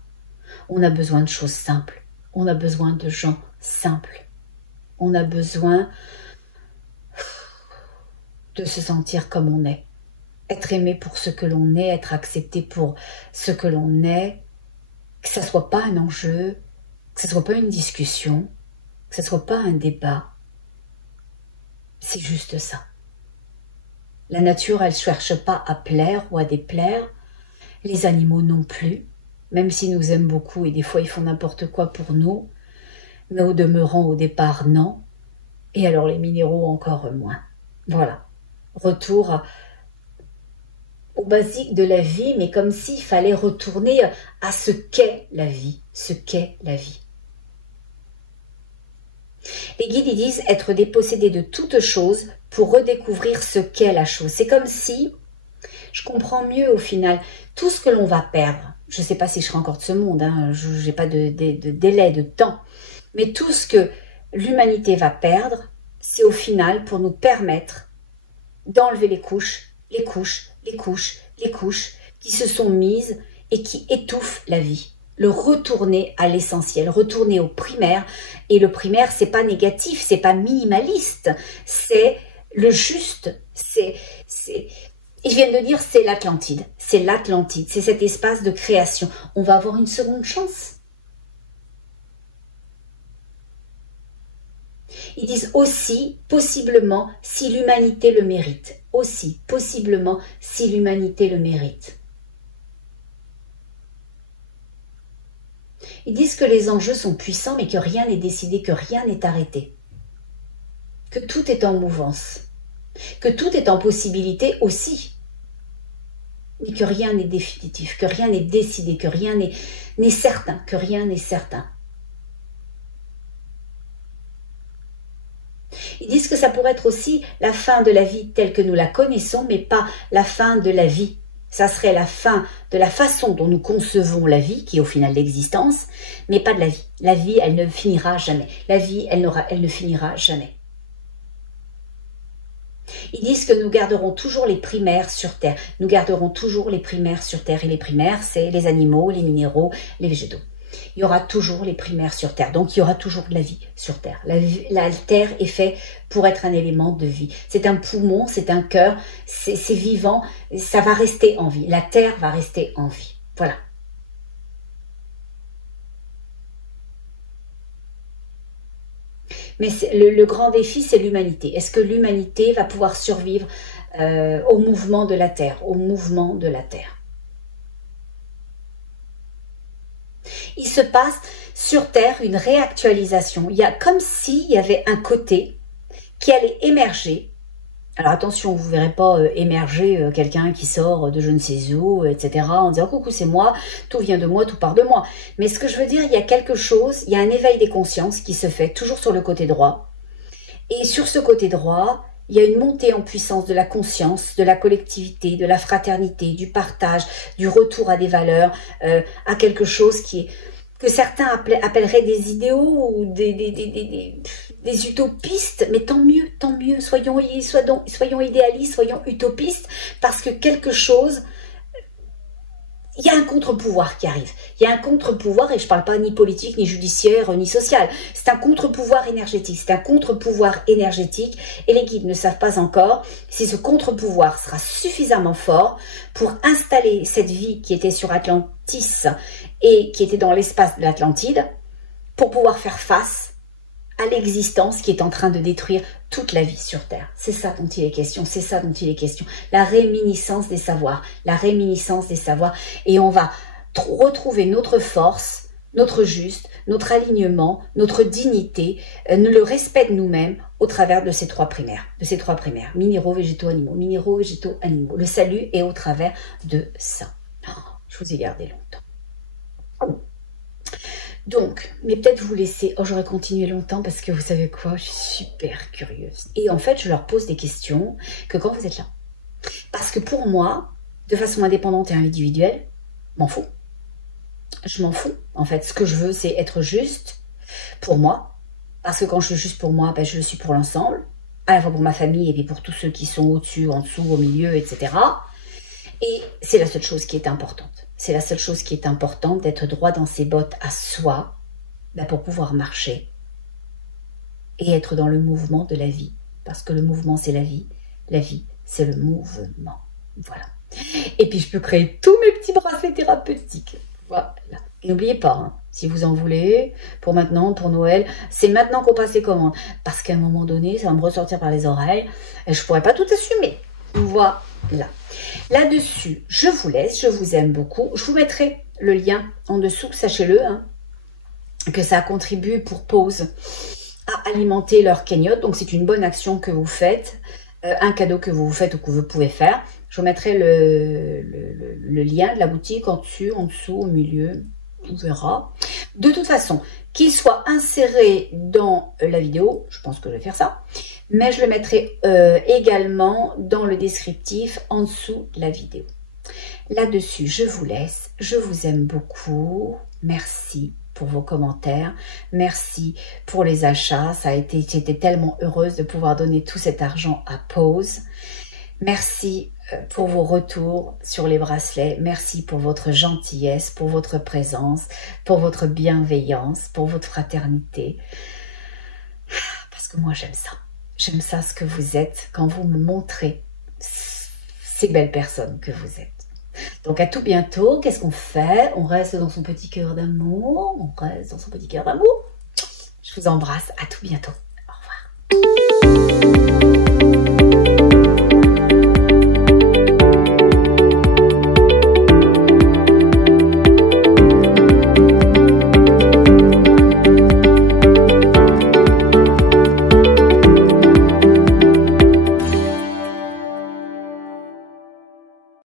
On a besoin de choses simples, on a besoin de gens simples, on a besoin de se sentir comme on est, être aimé pour ce que l'on est, être accepté pour ce que l'on est, que ça soit pas un enjeu, que ça soit pas une discussion, que ça soit pas un débat. C'est juste ça. La nature, elle cherche pas à plaire ou à déplaire, les animaux non plus, même s'ils nous aiment beaucoup et des fois ils font n'importe quoi pour nous, mais au demeurant au départ non, et alors les minéraux encore moins. Voilà. Retour au basique de la vie, mais comme s'il fallait retourner à ce qu'est la vie, ce qu'est la vie. Les guides ils disent être dépossédé de toute chose pour redécouvrir ce qu'est la chose. C'est comme si, je comprends mieux au final, tout ce que l'on va perdre, je ne sais pas si je serai encore de ce monde, hein, je n'ai pas de délai, de temps, mais tout ce que l'humanité va perdre, c'est au final pour nous permettre d'enlever les couches qui se sont mises et qui étouffent la vie. Le retourner à l'essentiel, retourner au primaire. Et le primaire, c'est pas négatif, c'est pas minimaliste, c'est le juste. Ils viennent de dire c'est l'Atlantide. C'est l'Atlantide, c'est cet espace de création. On va avoir une seconde chance. Ils disent aussi, possiblement, si l'humanité le mérite. Aussi, possiblement, si l'humanité le mérite. Ils disent que les enjeux sont puissants, mais que rien n'est décidé, que rien n'est arrêté. Que tout est en mouvance. Que tout est en possibilité aussi. Mais que rien n'est définitif, que rien n'est décidé, que rien n'est certain, que rien n'est certain. Ils disent que ça pourrait être aussi la fin de la vie telle que nous la connaissons, mais pas la fin de la vie. Ça serait la fin de la façon dont nous concevons la vie, qui est au final l'existence, mais pas de la vie. La vie, elle ne finira jamais. La vie, elle ne finira jamais. Ils disent que nous garderons toujours les primaires sur Terre. Nous garderons toujours les primaires sur Terre. Et les primaires, c'est les animaux, les minéraux, les végétaux. Il y aura toujours les primaires sur Terre. Donc, il y aura toujours de la vie sur Terre. La Terre est faite pour être un élément de vie. C'est un poumon, c'est un cœur, c'est vivant. Ça va rester en vie. La Terre va rester en vie. Voilà. Mais le grand défi, c'est l'humanité. Est-ce que l'humanité va pouvoir survivre au mouvement de la Terre, au mouvement de la Terre? Il se passe sur Terre une réactualisation. Il y a comme s'il y avait un côté qui allait émerger Alors attention, vous ne verrez pas émerger quelqu'un qui sort de je ne sais où, etc. en disant coucou c'est moi, tout vient de moi, tout part de moi. Mais ce que je veux dire, il y a quelque chose, il y a un éveil des consciences qui se fait toujours sur le côté droit. Et sur ce côté droit, il y a une montée en puissance de la conscience, de la collectivité, de la fraternité, du partage, du retour à des valeurs, à quelque chose qui est, que certains appelleraient des idéaux ou des utopistes, mais tant mieux, soyons idéalistes, soyons utopistes, parce que quelque chose, il y a un contre-pouvoir qui arrive. Il y a un contre-pouvoir, et je ne parle pas ni politique, ni judiciaire, ni social. C'est un contre-pouvoir énergétique. C'est un contre-pouvoir énergétique, et les guides ne savent pas encore si ce contre-pouvoir sera suffisamment fort pour installer cette vie qui était sur Atlantis et qui était dans l'espace de l'Atlantide, pour pouvoir faire face à l'existence qui est en train de détruire toute la vie sur Terre. C'est ça dont il est question, c'est ça dont il est question. La réminiscence des savoirs, la réminiscence des savoirs. Et on va retrouver notre force, notre juste, notre alignement, notre dignité, le respect de nous-mêmes au travers de ces trois primaires. Minéraux, végétaux, animaux. Minéraux, végétaux, animaux. Le salut est au travers de ça. Oh, je vous ai gardé longtemps. Donc, mais peut-être vous laisser, j'aurais continué longtemps parce que vous savez quoi, je suis super curieuse. Et en fait, je leur pose des questions que quand vous êtes là. Parce que pour moi, de façon indépendante et individuelle, m'en fous. Je m'en fous. En fait, ce que je veux, c'est être juste pour moi. Parce que quand je suis juste pour moi, je le suis pour l'ensemble. À la fois pour ma famille et puis pour tous ceux qui sont au-dessus, en dessous, au milieu, etc. Et c'est la seule chose qui est importante. C'est la seule chose qui est importante, d'être droit dans ses bottes à soi, pour pouvoir marcher et être dans le mouvement de la vie. Parce que le mouvement, c'est la vie c'est le mouvement. Voilà. Et puis, je peux créer tous mes petits bracelets thérapeutiques. Voilà. Et n'oubliez pas, si vous en voulez, pour maintenant, pour Noël, c'est maintenant qu'on passe les commandes. Parce qu'à un moment donné, ça va me ressortir par les oreilles et je ne pourrai pas tout assumer. Voilà. Là-dessus, je vous laisse, je vous aime beaucoup. Je vous mettrai le lien en dessous, sachez-le, que ça contribue pour Pause à alimenter leur cagnotte. Donc, c'est une bonne action que vous faites, un cadeau que vous faites ou que vous pouvez faire. Je vous mettrai le lien de la boutique en dessus, au milieu, on verra. De toute façon, qu'il soit inséré dans la vidéo, je pense que je vais faire ça, mais je le mettrai également dans le descriptif en dessous de la vidéo. Là-dessus, je vous laisse, je vous aime beaucoup, merci pour vos commentaires, merci pour les achats, j'étais tellement heureuse de pouvoir donner tout cet argent à Pause. Merci pour vos retours sur les bracelets, merci pour votre gentillesse, pour votre présence, pour votre bienveillance, pour votre fraternité, parce que moi j'aime ça. J'aime ça ce que vous êtes quand vous me montrez ces belles personnes que vous êtes. Donc à tout bientôt. Qu'est-ce qu'on fait? On reste dans son petit cœur d'amour. Je vous embrasse. À tout bientôt. Au revoir.